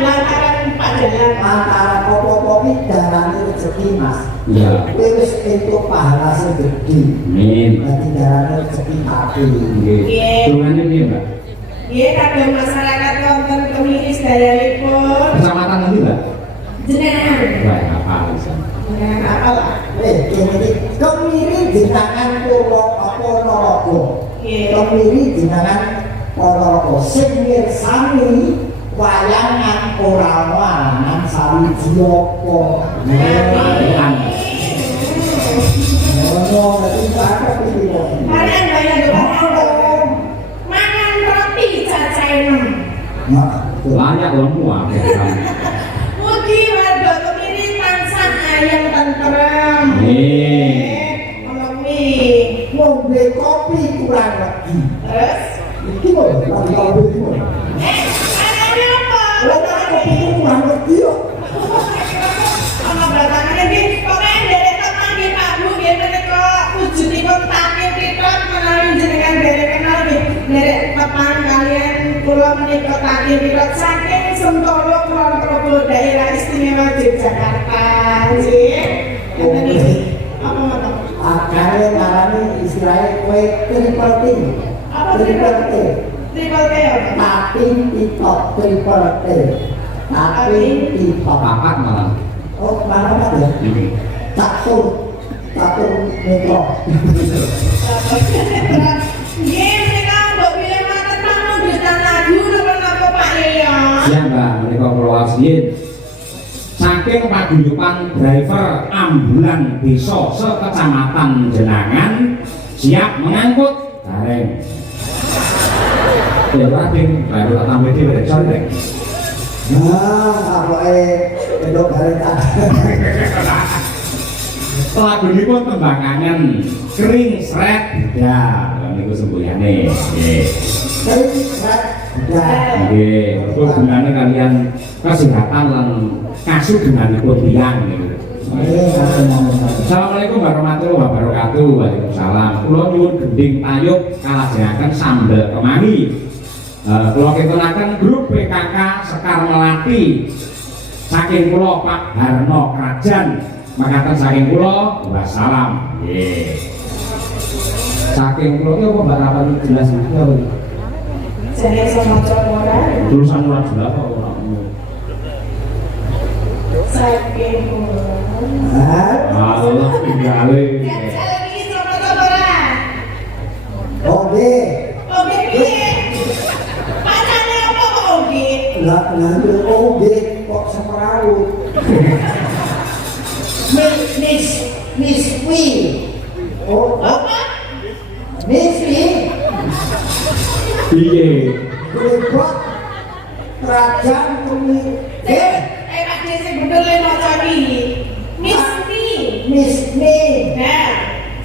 lantaran Pak Dalan antara apa-apa iki darane rezeki Mas. Iya. Kowe wis entuk pahala sing gedhe. Amin. Dadi darane rezeki pati. Nggih. Nggih. Dungane piye, Mbak? nggih kagem masyarakat wonten Kemiri sedayanipun Kecamatan nanti, Mbak? jenengan Wah, apa bisa? jenengan apa lah Kene iki kemiri jenengan kula apa neraka. nggih Kemiri jenengan neraka sing mirsani wayangan ora wayangan sawiji apa. Tuhan. Ono dadi apa iki kok. kalian bayang Bapak mangan roti cacahe 6 Nah, Layak lemu akeh. mugi warga Kemiri tansah ayam tentrem Nggih. ngomongmi ngombe kopi kurang lagi. terus Iki kok lagi kopi iki. anaknya apa Ora kopi kurang lagi yo. ana belakangan iki pokoknya derek teman nggih Pak Bu nggih menika wujudipun tampil pitot menawi jenengan derek kenal nggih derek teman kalian kula menika tampil pitot saking Sentolo Kulon Progo daerah istimewa Yogyakarta nggih ngeten iki apa ngoten Akare ngarani istilahnya kowe triple T. apa Triple T. triple T apa Taping pitot triple T. Taping pitot. Papat malah. Oh, mana ya? Nggih. Catur. Catur metro. nggih menika mbok pilih matur namun dutan lagu napa Pak Leo Iya, Mbak, menika kula wasihin. Saking paguyuban driver ambulan desa sekecamatan Jenangan siap mengangkut gareng. Ya, Pak, baru tak tambah dhewe, sorry, Reng. Nah, apoke Kedok gareta. Lagunipun tembangangan kering sret ya niku sembuyane nggih. Kering sret ya. Nggih, hubungannya kalian kesehatan lan kasugenganipun tiyang niku. Assalamualaikum warahmatullahi wabarakatuh. Waalaikumsalam. Kula nyuwun gending tayub kalajengaken sambel kemari. Kula ketulaken grup PKK Sekar Melati. Saking kula Pak Harno Krajan. Makaten saking kula wassalam. Nggih. Saking kula ki apa barapan jelas iki apa? Jane sama ora. Tulisan ora jelas apa ora. Saking kula. Allah tinggalé. Jajal iki sama ora. Oke. Oke piye? Pacane apa kok oke? Lah oke kok semrawut. Miss Wi. Oh, Apa? Miss Wi. Piye? Berikut kerajaan bumi. Pak Desi bener le maca iki. Miss Ni. Nah,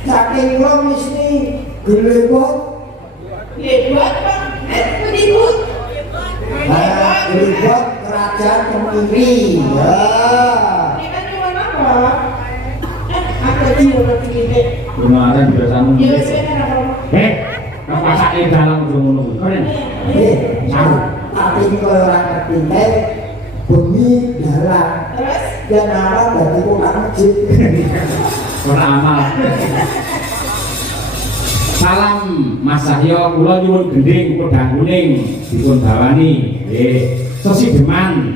Saking lo Miss Ni. Gelebot. buat Pak. Penibut. Gelebot kerajaan Kemiri. Ya. Ini kan rumah apa? Aku di rumah begini. Kemarin biasanya Ya wis kan apa? apa sakit dalam ngono keren. Tapi ini kalau orang ngerti bumi dalam Terus? dan alam dari kota masjid. Ora amal. Salam Mas Sahyo, kula nyuwun gending pedang kuning dipun bawani. Nggih. Sesideman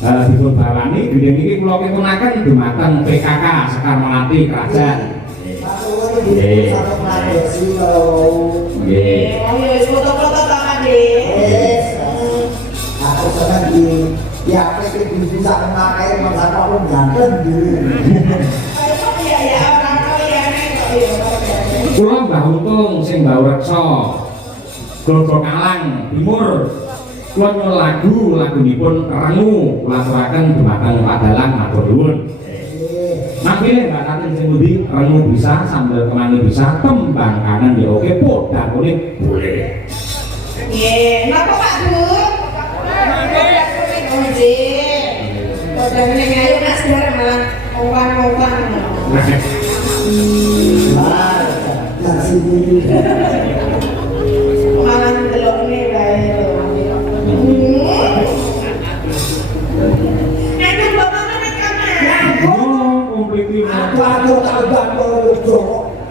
dipun bawani gending iki kula ketunaken dumateng PKK Sekar Melati Krajan. Nggih. Satu ngadesi kalau Nggih. Oh ya wis foto-foto ta Pak Dek. aku senang di ya aku bisa memakai masa kamu ganteng dulu. Ya orang kalian kok ya. Kula Mbah Untung sing Mbah Reksa. Gogo Kalang Timur. Kula nyuwun lagunipun Rengu kula aturaken dumateng Pak Dalang matur nuwun. Mangkene Mbak Tatin sing pundi Rengu bisa sambel kemangi bisa tembang kanan ya oke podang kuning boleh. Nggih, napa Pak Bu? Podang ning ayu Mas Dar malah ongkang-ongkang. Dari sini Malah ndelokne bae lho. Aduh, bapak mana kamar? Oh, komplit iki. aku tak bantu itu.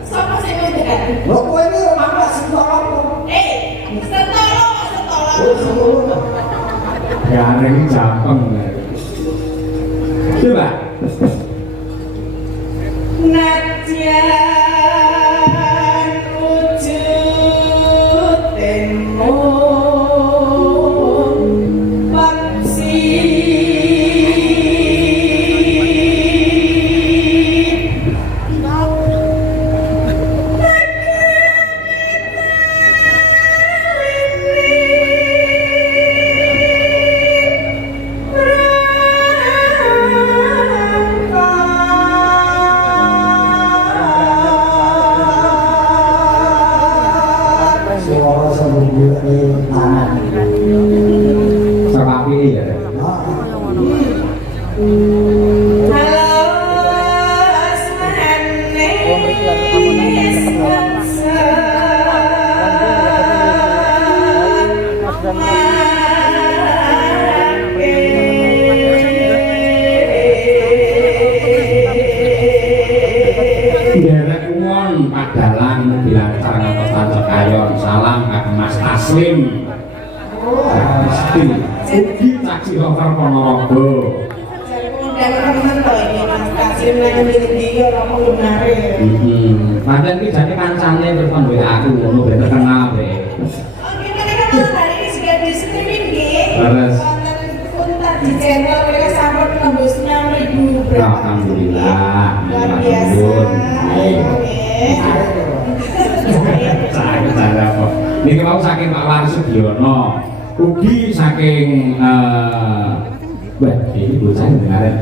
Sapa sing ngendekan? Lo kowe ini rumah sing apa? Setolo. Ya ini gampang. Coba. Nadyan wujud temu maksi Suara sebelum di tangan. Seperti ini ya. Halo asmane Derek Won Pak Dalang bilang cara ngatosan Cekayon salam Kak Mas Taslim. Mesti ugi caci rover Ponorogo. dan temen to iki Mas Kasim nang ndi ora perlu nare. Padahal iki jane kancane telepon WA aku ngono ben terkenal be. Oh, gimana kan hari ini sudah di streaming nggih. Terus? Konten di channel mereka sampai tembus 6.000 berapa. Alhamdulillah. Luar biasa. Cara apa? Niki mau saking Pak Waris Sugiono. Ugi saking Wah, ini bocah dengaran.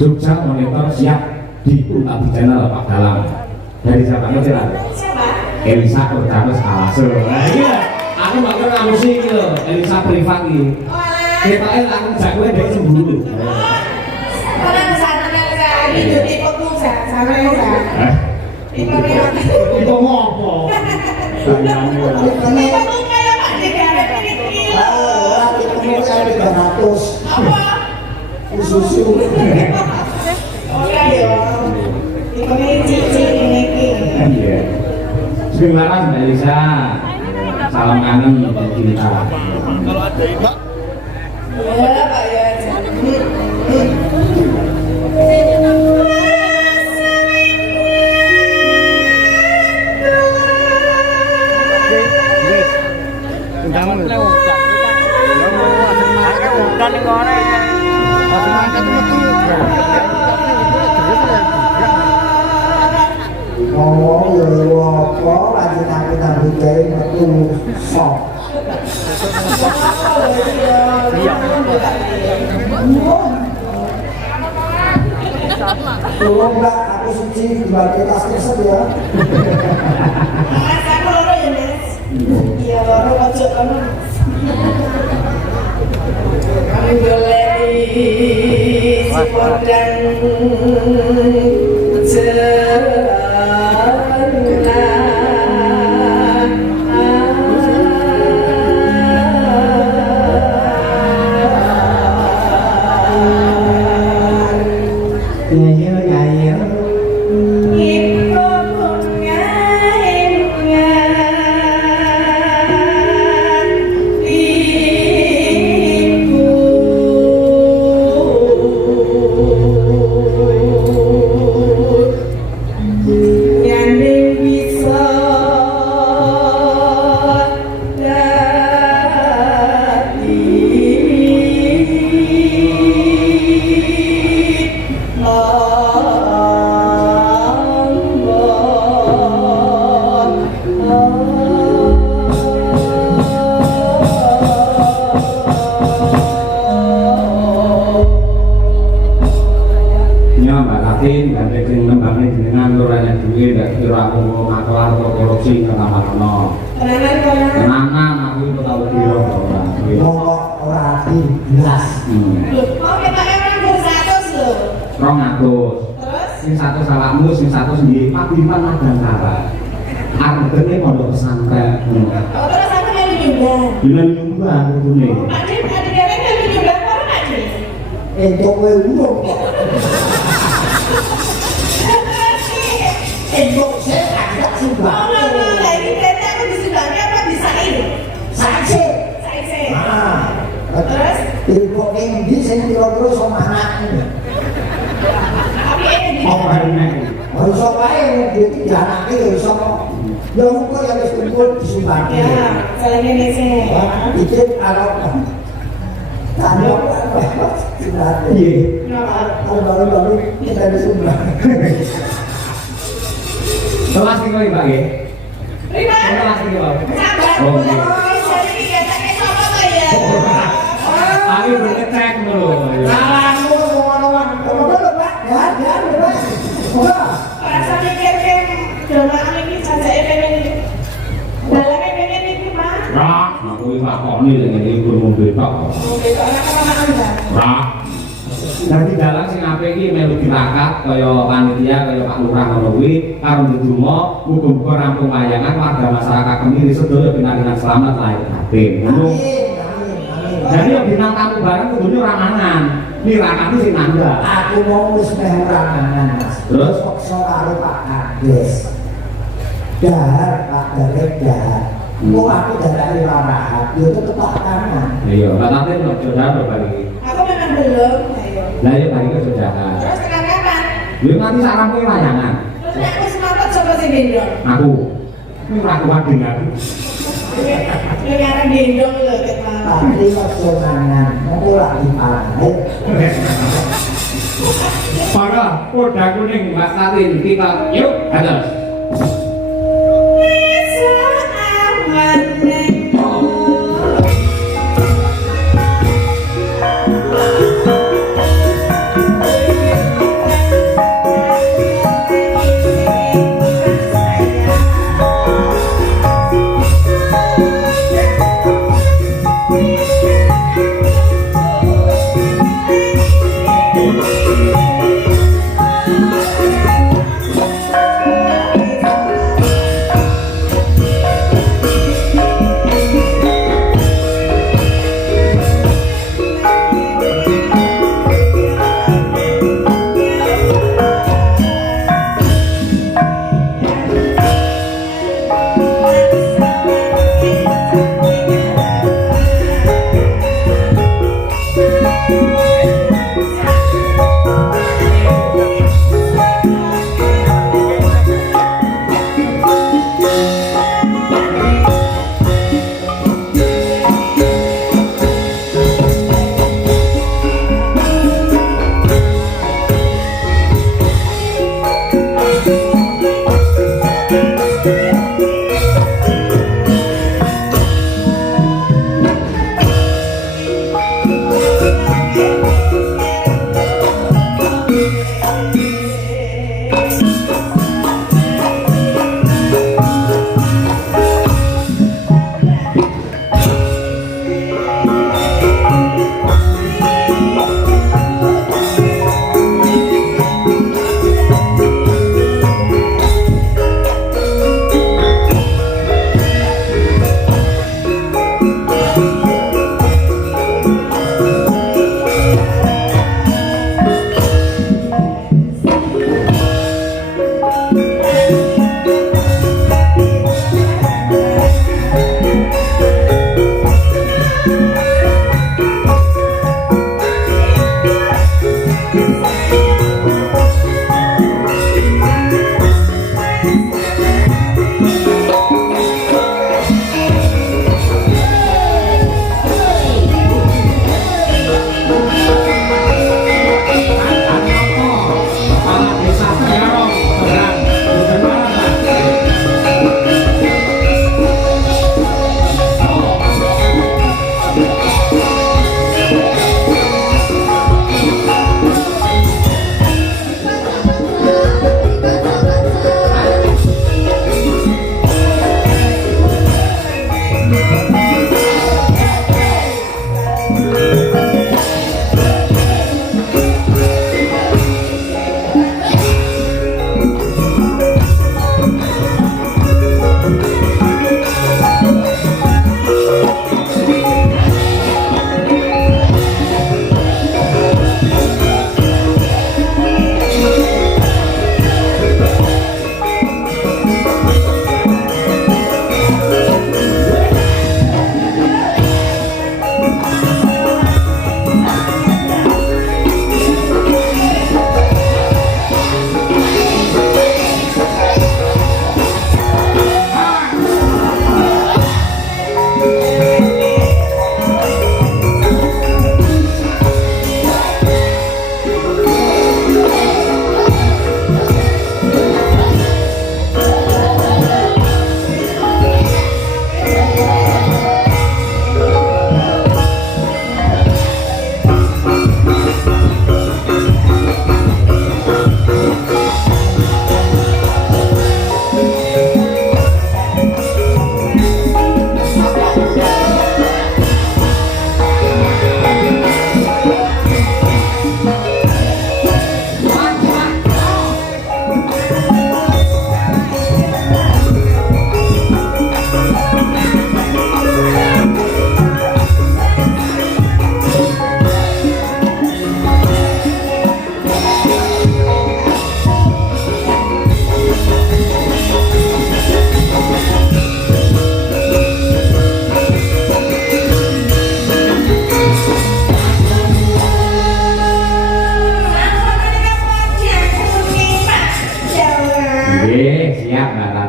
Jogja Monitor siap diunggah di channel Pak Dalam. Dari siapa aja lah? Siapa? Elisa Cordamus Alaso. Nah, iya. Aku bakal kamu sih loh, Elisa privat ini. Kita aku jago dari sembulu. Kalau misalnya saya hidup di pokok sama saya. Itu ngopo? Ini pokok kayak Pak Negara ini. Itu saya 300 Apa? susu. Oh iya. Ini cici ini. Iya. Sebenarnya Mbak Elisa. Salam kangen dari kita. Kalau ada ini Ya, Pak ya. Ngomong ya apa lagi aku dari metu sok. Tolong Mbak, aku suci dibagi tas tersebut ya. Mas, aku loro ya, Mas. Iya, loro ojo kono. Kami goleki si podang korupsi kenapa kenangan aku itu tahu kira Ngomong ora jelas. mau kita emang bersatus loh. Terus Terus? sing satu salahmu, sing satu sendiri Pak Biman ada cara artene pondok pesantren. Oh, terus aku mau nyumbang. Bilang nyumbang kudune. Pak Dim, adik-adik mau nyumbang apa Pak Dim? Entuk kowe urung kok. Entuk saya agak Oh, sumbang. lah ini berarti aku disumbangnya apa disain? Saksi. Sain. Terus ilmu ini sing kira-kira sama anak ini. Tapi ini Oh, ini. Harus apa yang dia tidak anaknya harus apa? Yang kok yang harus kumpul disumbangnya. ya, salah ini sih. Bikin Arab tanduk sudah Iya. kalau baru-baru kita disumbang. Kelas iki kowe, Pak nggih. Terima. Kelas iki kowe. Sabar. Oh, iya. Jadi ini biasanya sama tuh ya. Aku berkecek lho. Salahmu ngomong-ngomong, ngomong Pak, jangan Pak. Rasa mikir-mikir dolaan ini saja pengen dalamnya pengen ini Pak. Rak, aku iki takoni lek ngene iku mobil tok. Oh, besok anak sama Anda. Rak. Dadi dalang sing apik iki melu dirakat kaya panitia kaya Pak Lurah ngono kuwi karo ndedonga muga-muga rampung wayangan warga masyarakat Kemiri sedaya dengan selamat lahir batin. Ngono. Jadi yang bintang tamu bareng kudune ora mangan. Nirakati sing nangga. Aku mau wis meh ranganan Mas. Terus? Paksa karo Pak Kades. Dahar Pak Derek dahar. Mau aku dari rahat, dia tetep tak kanan. Iya, katanya mau jodoh apa balik? Aku memang belum. Ayo. Lah ya balik ke jodoh. Terus sekarang kapan? Lu nanti saran kowe layangan. Terus aku semangat coba sih gendong. Aku. Ini ora kuat dengan. Ini karena gendong loh kita. Tapi waktu mangan, mau lagi panen. Para kuda kuning Mbak Tatin kita yuk atas. Bisa aman.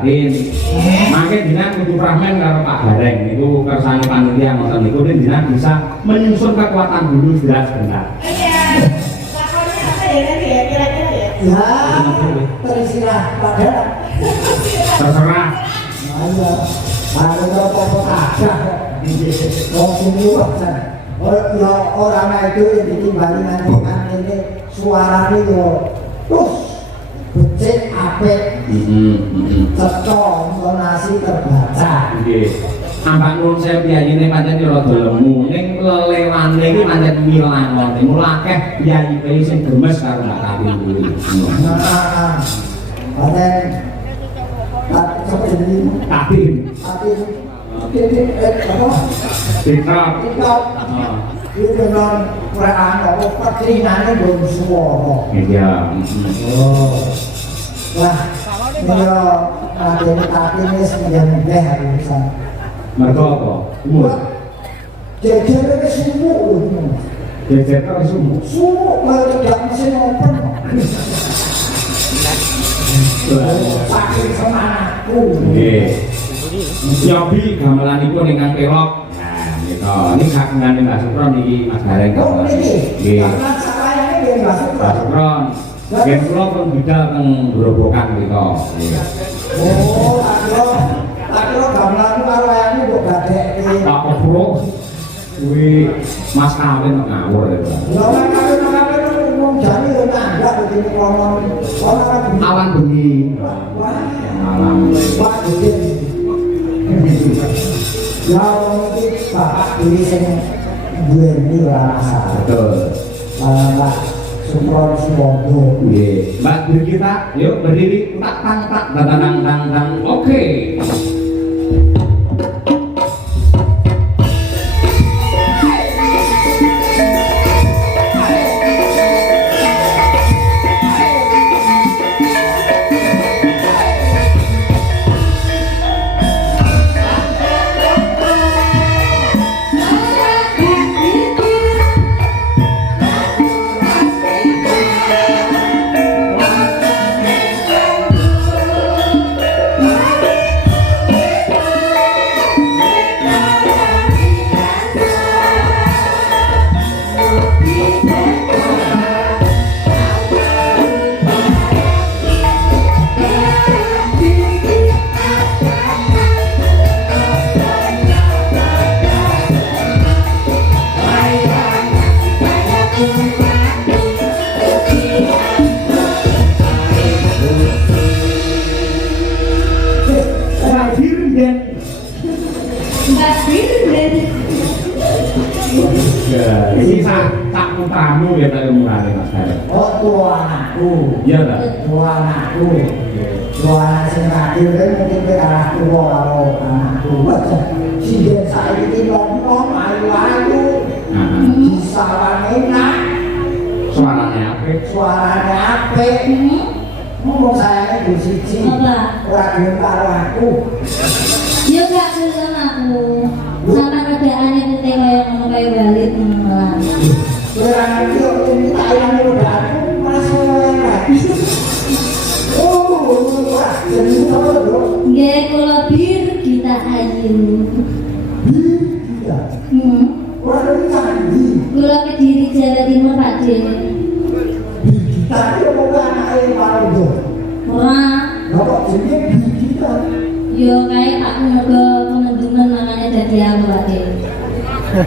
batin. Mangke jenengan kudu pramen karo Pak Gareng niku kersane panitia ngoten niku jenengan bisa menyusun kekuatan dulu jelas sebentar. Iya. Lakonnya apa ya nanti ya kira-kira ya? Ya, terserah pada. Terserah. Ayo, ayo apa ada. Oh, ini wajan. Ya orang itu yang ditimbali dengan ini suaranya yo terus becik apik. Cocok donasi terbaca. Nggih. Ambak nuwun sewu piyayine pancen rada lemu ning lelewane iki pancen milang wonten. Mula akeh piyayi sing gemes karo Mbak Katin kuwi. Nah, paten tak coba jadi Katin. Ini apa? Tikrap. Tiktok. Itu dengan perang apa pertrinane belum suara. Iya. Oh. Wah, ini Katin ini semudah bisa. Mergo apa? Umur. Jejer ke sumuk. Jejer ke sumuk. Sumuk kalau tidak mesin open. Sakit semangatku. Nggih. Nyobi gamelanipun ingkang kelok. Nah, nika niki kakungane Mbak Supron iki Mas Gareng. Oh, niki. Nggih. Karena sayangnya dia Mbak Mbak Supron. Nggih kula pun bidal teng Grobogan nika. Nggih. Oh, tak kira gamelanku karo ayahmu kok gadekke. Tak opro. Kuwi Mas kawin kok ngawur ya, Pak. Lha kawin wong jane yo nanggak begini ngomong. Ora Awan bengi. Wah, Malam. Pak Dudin. Ya mungkin bapak diri sing duweni ora masalah. Betul. Mbak Supron Suwondo. Nggih. Mbak Birgita, yuk berdiri tak tang tak tang tang tang. Oke. Ini tak putramu ya tadi murane Mas Gareng. Oh, tua anakku. Iya ta? Tua anakku. Tua anak sing radil kan mungkin ke arah tua karo anakku. Sinden saiki nom-nom ayu-ayu. Disawane enak. Suaranya apik. Suaranya apik. Ngomong sayangnya di siji. Ora gelem karo aku. Ya gak gelem aku. Sama kerjaannya putih kayak ngono kayak Walid malah. Ora ngerti kok minta ilang udah aku merasa enak. Oh, wah, jadi apa dong? Nggih kula Birgita Ayu. Iya. Ora ada candi. Kula Kediri Jawa Timur Pak De. Tadi apa anake paling do? Ora. Lah kok jenenge Birgita? Yo kayak Pak Mergo pengendungan makanya dadi aku Pak De.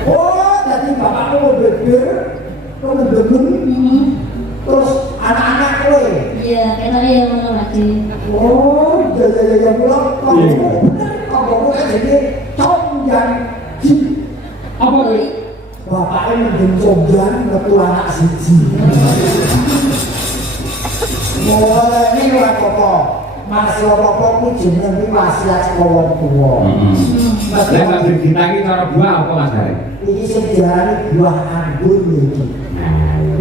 Oh, jadi bapakmu beber, kemendemen, terus anak-anak kowe. Iya, ketoknya ya ngono Pak De. Oh, ya pulang kamu kan jadi comjan. Apa kuwi? Bapaknya mendem comjan metu anak siji. Mulai ini ora apa-apa. Masih apa-apa ku jeneng iki wasiat saka wong tuwa. Lah Mbak Birgita iki cara buah apa Mas Gareng? Iki sing diarani buah anggur iki.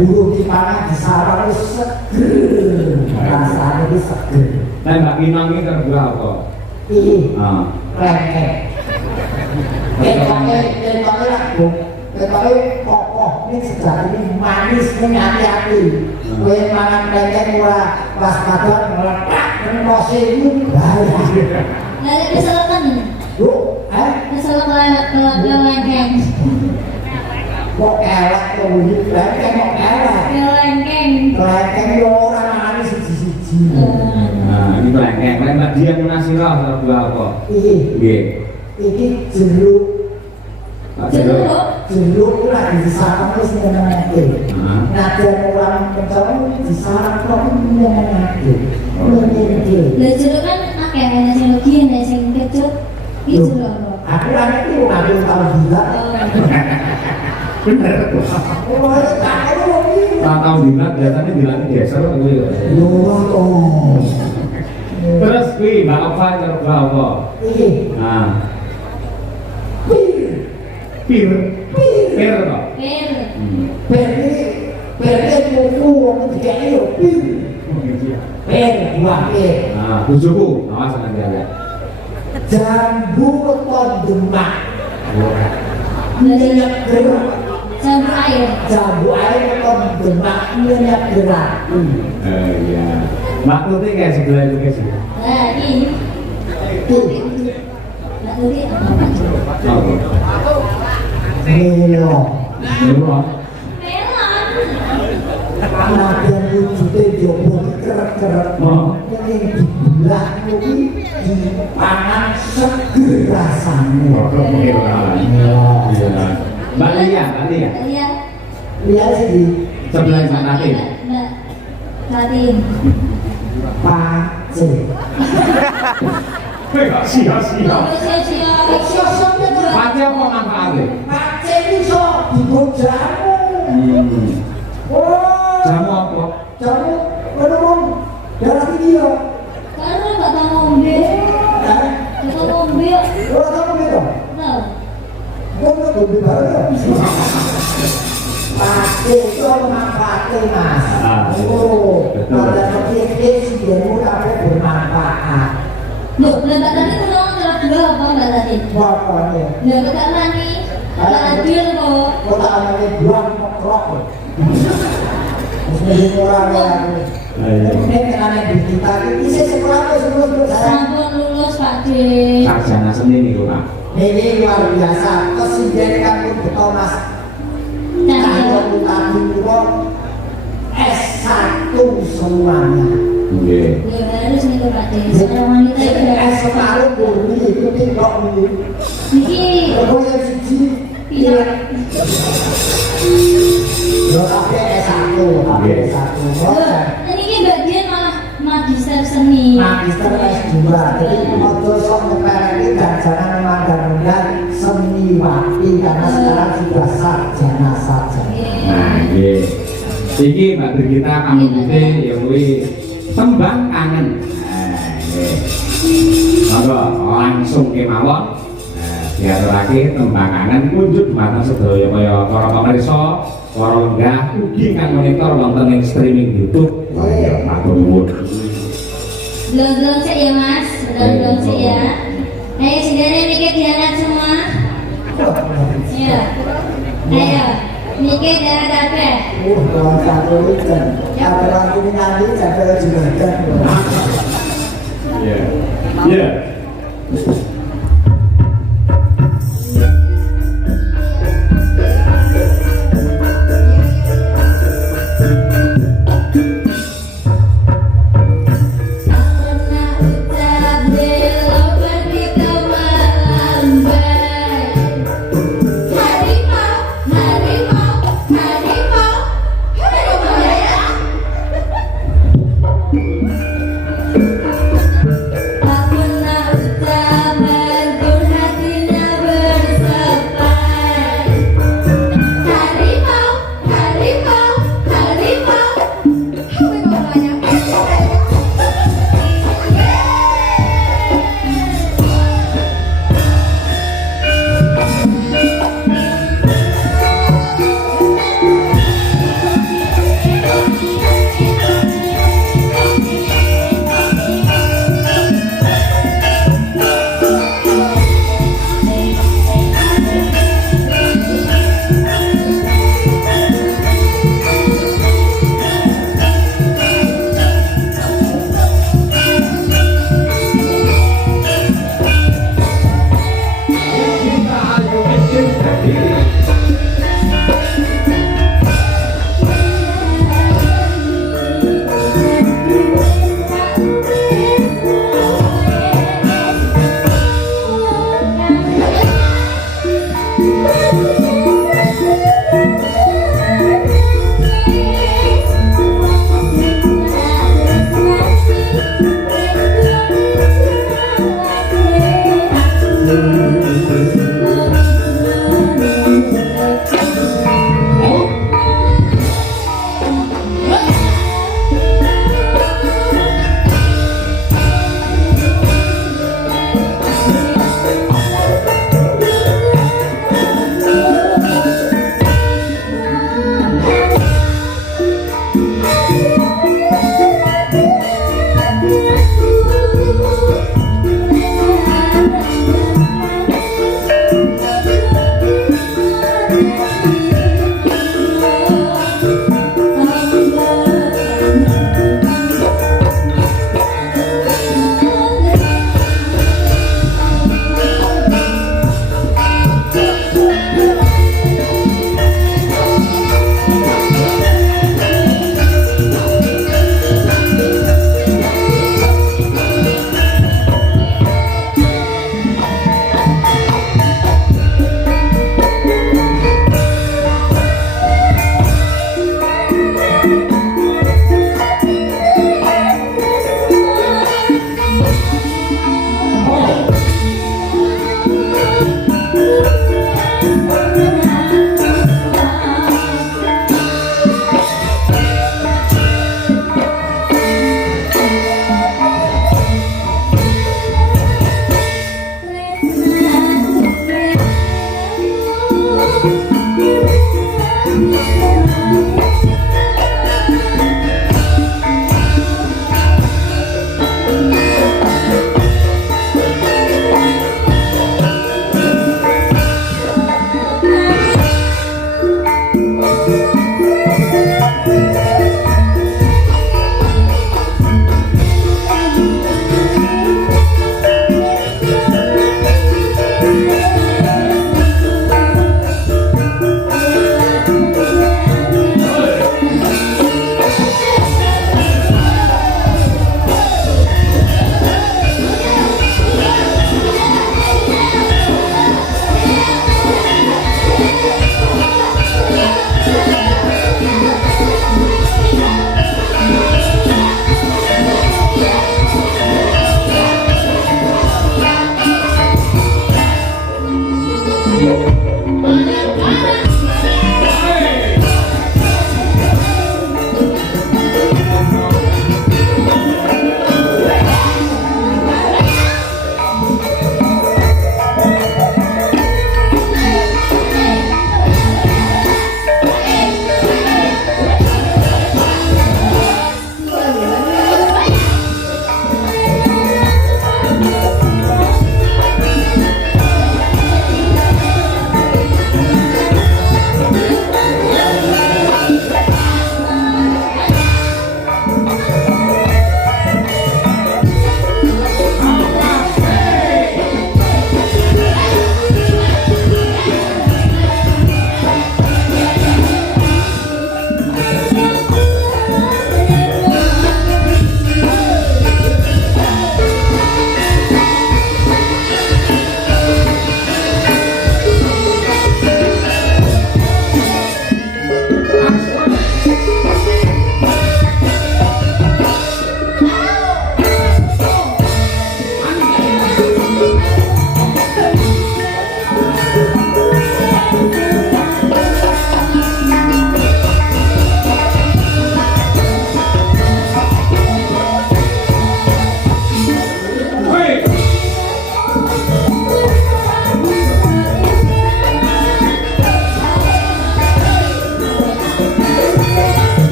Urung dipangan disarang wis seger. Rasane wis seger. Lah Mbak Kinong iki cara buah apa? Iki Heeh. lengket. Ketoknya kokoh, ini sejati ini manis, ini hati-hati. Kowe mangan klengkeng ora pas kadang meledak ngose iku bahaya. Lari kesalahan. Bu, Kesalahan kelengkeng. kok elek kok iki klengkeng kok elek. Kelengkeng. Klengkeng yo ora mangane siji-siji. Nah, ini kelengkeng. Lembak dia munasira dua apa? Iki, Nggih. iki jeruk. Jeruk. Jeruk ku lagi disarap wis nyenengake. Najan orang kencang disarap kok nyenengake. Nyenengake. Lah jeruk kan akeh ana sing legi ana sing kecut. Iki jeruk apa? Aku kan itu aku tahu gila. Bener. Oh, tak ada lagi. Tahu dilat biasanya dilat geser kok kuwi. Oh. Terus kuwi Mbak Ova karo apa? Iki. Nah. Pir. Pir kok. Pir. Beri buku wong dikai yo pir. Dua pir. Nah, bojoku awas nang jalan. Jambu weton demak. Dari Gerak. jambu air. Jambu air weton demak minyak gerak. Iya. Mbak Tuti kayak sebelah itu guys. Nah, ini. Mbak Tuti apa? Oh. Melo. Melon. Anak yang wujudnya jopo keret-keret. Oh. Yang dibelah kuwi dipangan seger rasane. Iya. Mbak Lia. Iya. Lihat sih Sebelah Mbak Tati. Mbak Tatin. pace. Sia-sia. Sia-sia. Pace apa manfaatnya? Pace iso digo jamu. Oh, Jamu apa? jamu menurun darah tinggi ya. Karena nggak tahu ngombe. Eh, Nggak tahu ngombe. orang tahu gitu. Tahu. Kok nggak ngombe bareng ya? Pace itu manfaatnya mas. Oh, kalau seperti sih dia mudah bermanfaat. Loh, Mbak Tati tolong jelas dua apa Mbak Tati? Pokoknya, Nggak Kak Rani. Kak Adil kok. kota anaknya buang rok. Terus menjadi orang yang ini aneh di kita ini saya sekolah sebelum saya. Sampun lulus Pak D. Sarjana seni nih Pak. Ini luar biasa. Kesedihan kamu betul mas. Kalau tadi itu S1 semuanya. Oke. Ya harus nih Pak D. Seorang wanita itu harus. S1 dulu itu tidak ini. Niki. Pokoknya siji. Iya. Lo tapi S1, tapi S1. Ini bagian malah magister seni. Magister S2. Jadi ojo sok nyepelin dan jangan memandang-mandang seniwati karena sekarang sudah sarjana saja. Nah, iya. Iki Mbak Brigita kamu putih ya kuwi tembang kangen. Nah, iya. Monggo langsung kemawon. Diaturake tembang kangen kunjuk dumateng sedaya kaya para pamirsa, para lenggah ugi kang monitor wonten ing streaming YouTube. Kaya matur nuwun. Belum sih ya Mas, belum sih ya. Ayo sendiri mikir diangkat semua. Iya. Ayo, mikir diangkat apa? Kalau satu itu, kalau lagi nanti saya juga kan. Iya. Iya. Tak pernah ucap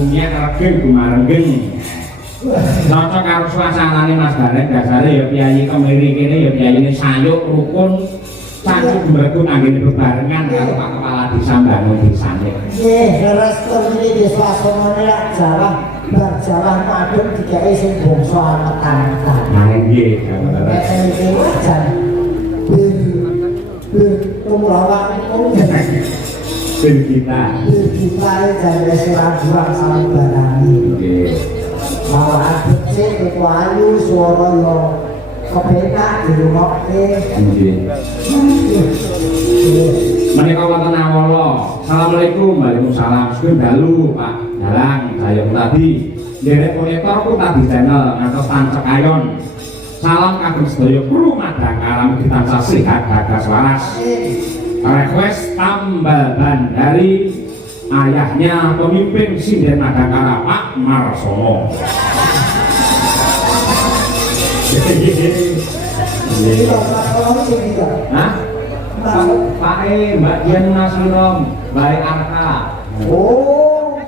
umumnya regen gumarenggen. Cocok karo suasanane Mas Bareng dasare ya piyayi kemiri kene ya piyayine sayuk rukun sanggup berkun anggene bebarengan karo Pak Kepala Desa mbangun desane. Nggih, leres ini di suasanane lak Jawa, bar Jawa madhep dikeki sing bangsa amet-ametan. Nanging nggih, gambar. Iki wajan. Tumrawak Ben kita. kita jare sirah buang sama barani. Nggih. Mawa adut sik ketuayu swara yo kepenak dirungokke. Nggih. Menika wonten awala. Assalamualaikum. Waalaikumsalam. Sugeng dalu, Pak Dalang. Saya tadi nderek monitor ku tadi channel ngantos tancep ayon. Salam kagem sedaya kru Madangkaram tansah sehat gagas waras. Request tambal ban dari ayahnya pemimpin Sinden Madangkara Pak Marsono. Iki kalau sing iki. Hah? Pak Mbak Dian Nasrunom, Mbak Arta. Oh.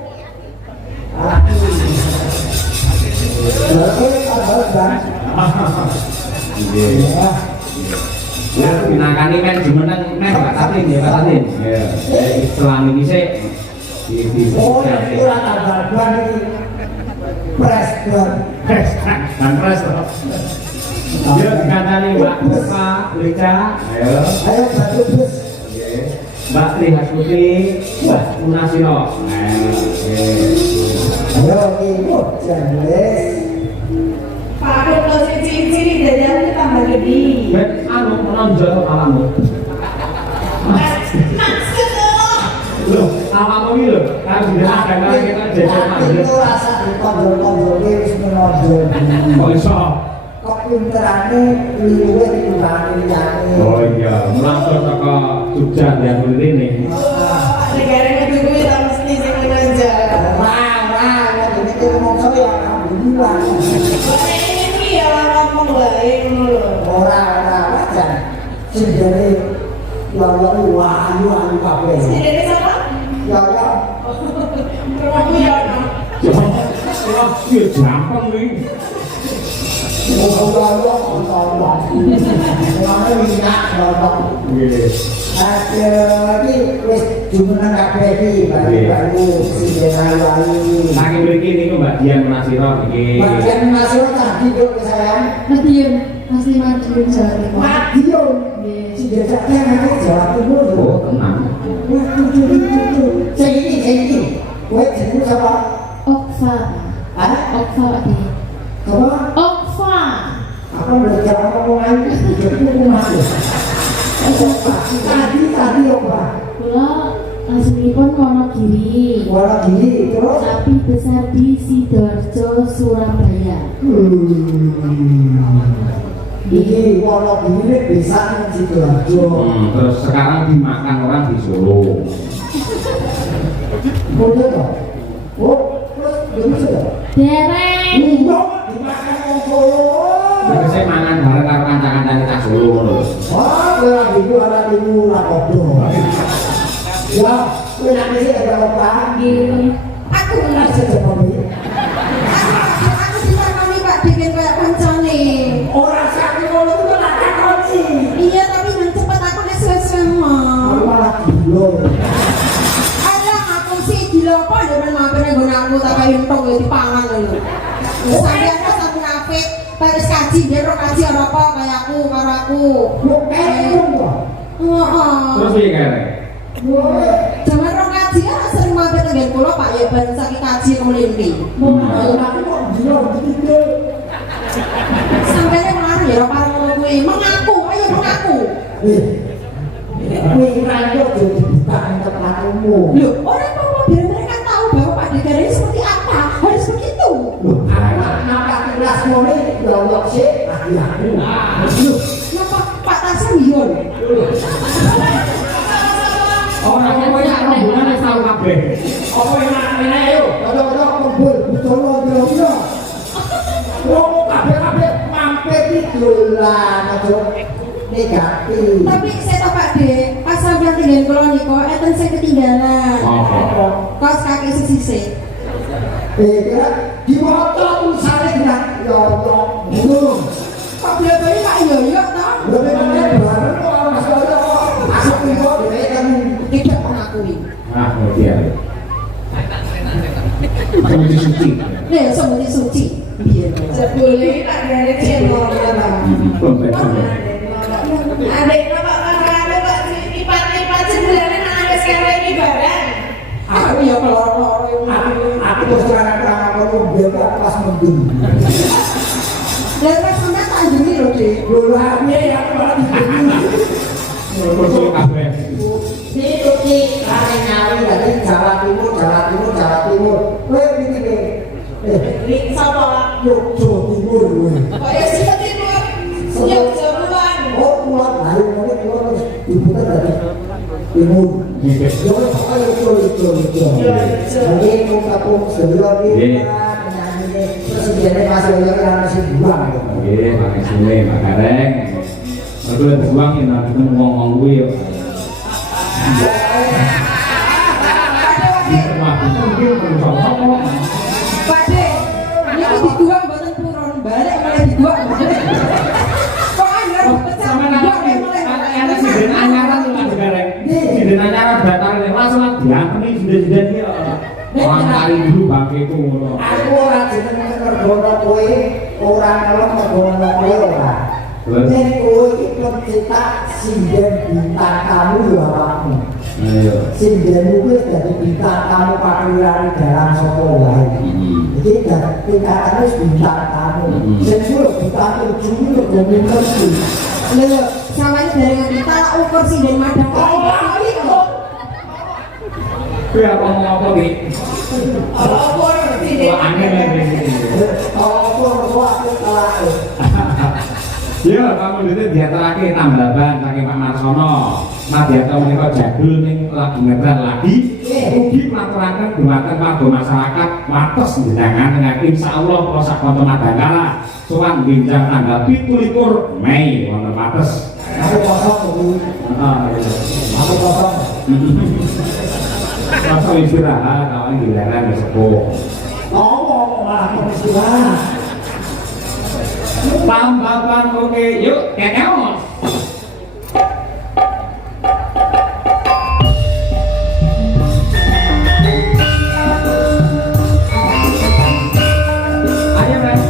Ya, pinakane men jumeneng men Pak Tatin ya Pak Tatin. Ya, Islam ini sih di Oh, ini ora tambal iki. Preston. dan pres. Ya, dikandani Mbak Puspa, Lica. Ayo. Ayo batu bus. Mbak Trihasmuti, Mbak Munasiro. Ayo ibu jenis. Pak Duk lo cincin dari aku tambah gede. Ben anu menonjol alamu. Maksud lo? Loh, alamu iki lho, kan sudah ada kita jajan aja. Itu rasa ditonjol-tonjol wis menonjol. Kok iso? Kok pinterane luwih dibanding liyane. Oh iya, langsung saka Jogja yang rene. Pak negara ngedukui tak mesti sing menonjol. Wah, ini kita ngomong saya alhamdulillah. Ini ya ngomong baik dulu. Orang wajan. Sendiri ayu kabeh. Ini siapa? Ya. Rumahku ya. Ya, ya gampang nih. Ini wis jumeneng kabeh iki baru sing ayu-ayu. Saking mriki niku Mbak Dian Nasiro iki. Bagian masuk tadi dok sayang. Madiun, asli Madiun Jawa Timur. Madiun. Si desaknya nanti Jawa Timur. Oh, tenang. Sing iki. Kowe jenenge sapa? Okfa. Hah? Okfa di. Apa? Okfa. Apa belajar omongan itu mati. Tadi apa? Kula aslinipun Wonogiri. Wonogiri terus Tapi besar di Sidoarjo, Surabaya. Ini Wonogiri bisa di Sidoarjo. Terus sekarang dimakan orang di Solo. Boleh toh? Oh, terus bisa. Dereng. Dimakan orang Solo. Terus saya mangan bareng karo kanca-kancane cah Solo ngono. Wah, ada ibu lah kodoh. Ya, kowe nanti sih ada apa? Nggih. Aku Nah, sejauh ini. aku ditakoni Pak bikin kayak koncone. Orang sakit kalau itu kan ada kunci. Iya tapi yang cepet aku nek suwe-suwe mau. Malah gila. Alah aku sih gila apa ya men mampir nggon aku tak kaya entok ya dipangan lho. Sampai aku satu kafe terus kaji dia kaji ora apa kayak aku karo aku. Lu kayak kok. Heeh. Terus piye kare? Zaman rong kaji kan sering mampir nggon kula Pak ya bareng saking kaji kemelinti. Tapi kok gila gitu. Sampai kemarin ya parang kowe mengaku, ayo mengaku. Kowe ranjok jadi buka tempat umum. Loh, orang apa biar mereka tahu bahwa Pak Negara ini seperti apa, harus begitu. Anak kelas mulai lolok sih, aku. Kenapa Pak Tasya Mion? Orang pokoknya rombongan wis tau kabeh. Apa enak ayo. Ada kumpul, betul lo. Wong kabeh mampir iki dolan aja negatif. Tapi saya tahu Pak De, pas sampai tinggal pulau niko, eten saya ketinggalan. Oh. Kaos kaki sisi. kira diwaca tulisane dengan yo ngono. Kok beli Pak Yoyo toh? Lha memang bareng kok ora masalah kok. Asal iku dhewe kan Tidak mengakui. Ah, ngerti ya. Semuanya suci. Nih, semuanya suci. Sebuli tak derek channel Adek bapak kakaknya pak lipat-lipat sebenarnya anak sekarang ini barang. aku ya peloro aku terus terang aku biar kelas mendung. Dan pas sampai tak gini loh deh. Bolanya ya malah digini. Betul kabeh. Itu ki kare nyari dari Jawa Timur. Kowe iki Rik sapa? Yogyo Timur kowe. Kok ya sih timur? Siap jamuan. Oh, kuat hari ini kuwi ibu dari Timur. Yo ayo Yogyo. Jadi kampung sebelah ini penyanyi presidennya masih masih buang. Nggih, Pak Sule, Pak Gareng. Aku lek buang yen aku ngomong kuwi yo. Pak De, ini dibuang mboten purun, balik malah dibuang. Kok anggar pecah Sama dibuang ana ana sinden anyaran Pak Gareng. Sinden anyaran datare langsung diantemi sinden-sinden iki. Orang kali dulu bangke itu ngono. Aku ora jeneng mergono kowe, ora ngelok mergono kowe ora. Yen kowe iki pencetak sinden bintang tamu ya awakmu. Ayo. Sindenmu kuwi dadi bintang tamu pakulirane dalam sapa wae. Iki dadi tingkatane bintang tamu. Sing kuwi bintang ujung lho ngerti. Lho, sampeyan dari kita ukur sih dari madang. Kuwi apa iki? Ukur sih dari Wah, aneh lagi. Apa aku kalah. Ya, kamu itu diaturake tambahan saking Pak Marsono. Madya menika jadul ning lagu ngetran lagi. Ugi maturaken dumateng warga masyarakat wates jenengan dengan insyaallah kula sak kanca madangkala sowan ginjang tanggal 17 Mei wonten wates. Aku kosong iki. Aku kosong. Masa istirahat kawan giliran wis sepuh. Ngomong malah istirahat. Tambahan oke, yuk kekeos. Ayo Mas,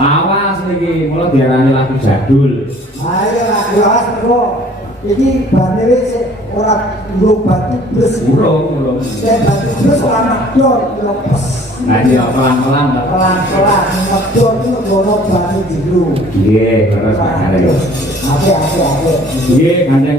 Awas niki, mulo diarani lagu jadul. Ayo lagu awas bro. Iki bane wis ora nggo batu bres. Urung. Nek batu bres ora medhor yo pes. Nah iya pelan-pelan Pak. Pelan-pelan medhor itu ngono bane jero. Nggih, terus Pak. Ate. Nggih, gandeng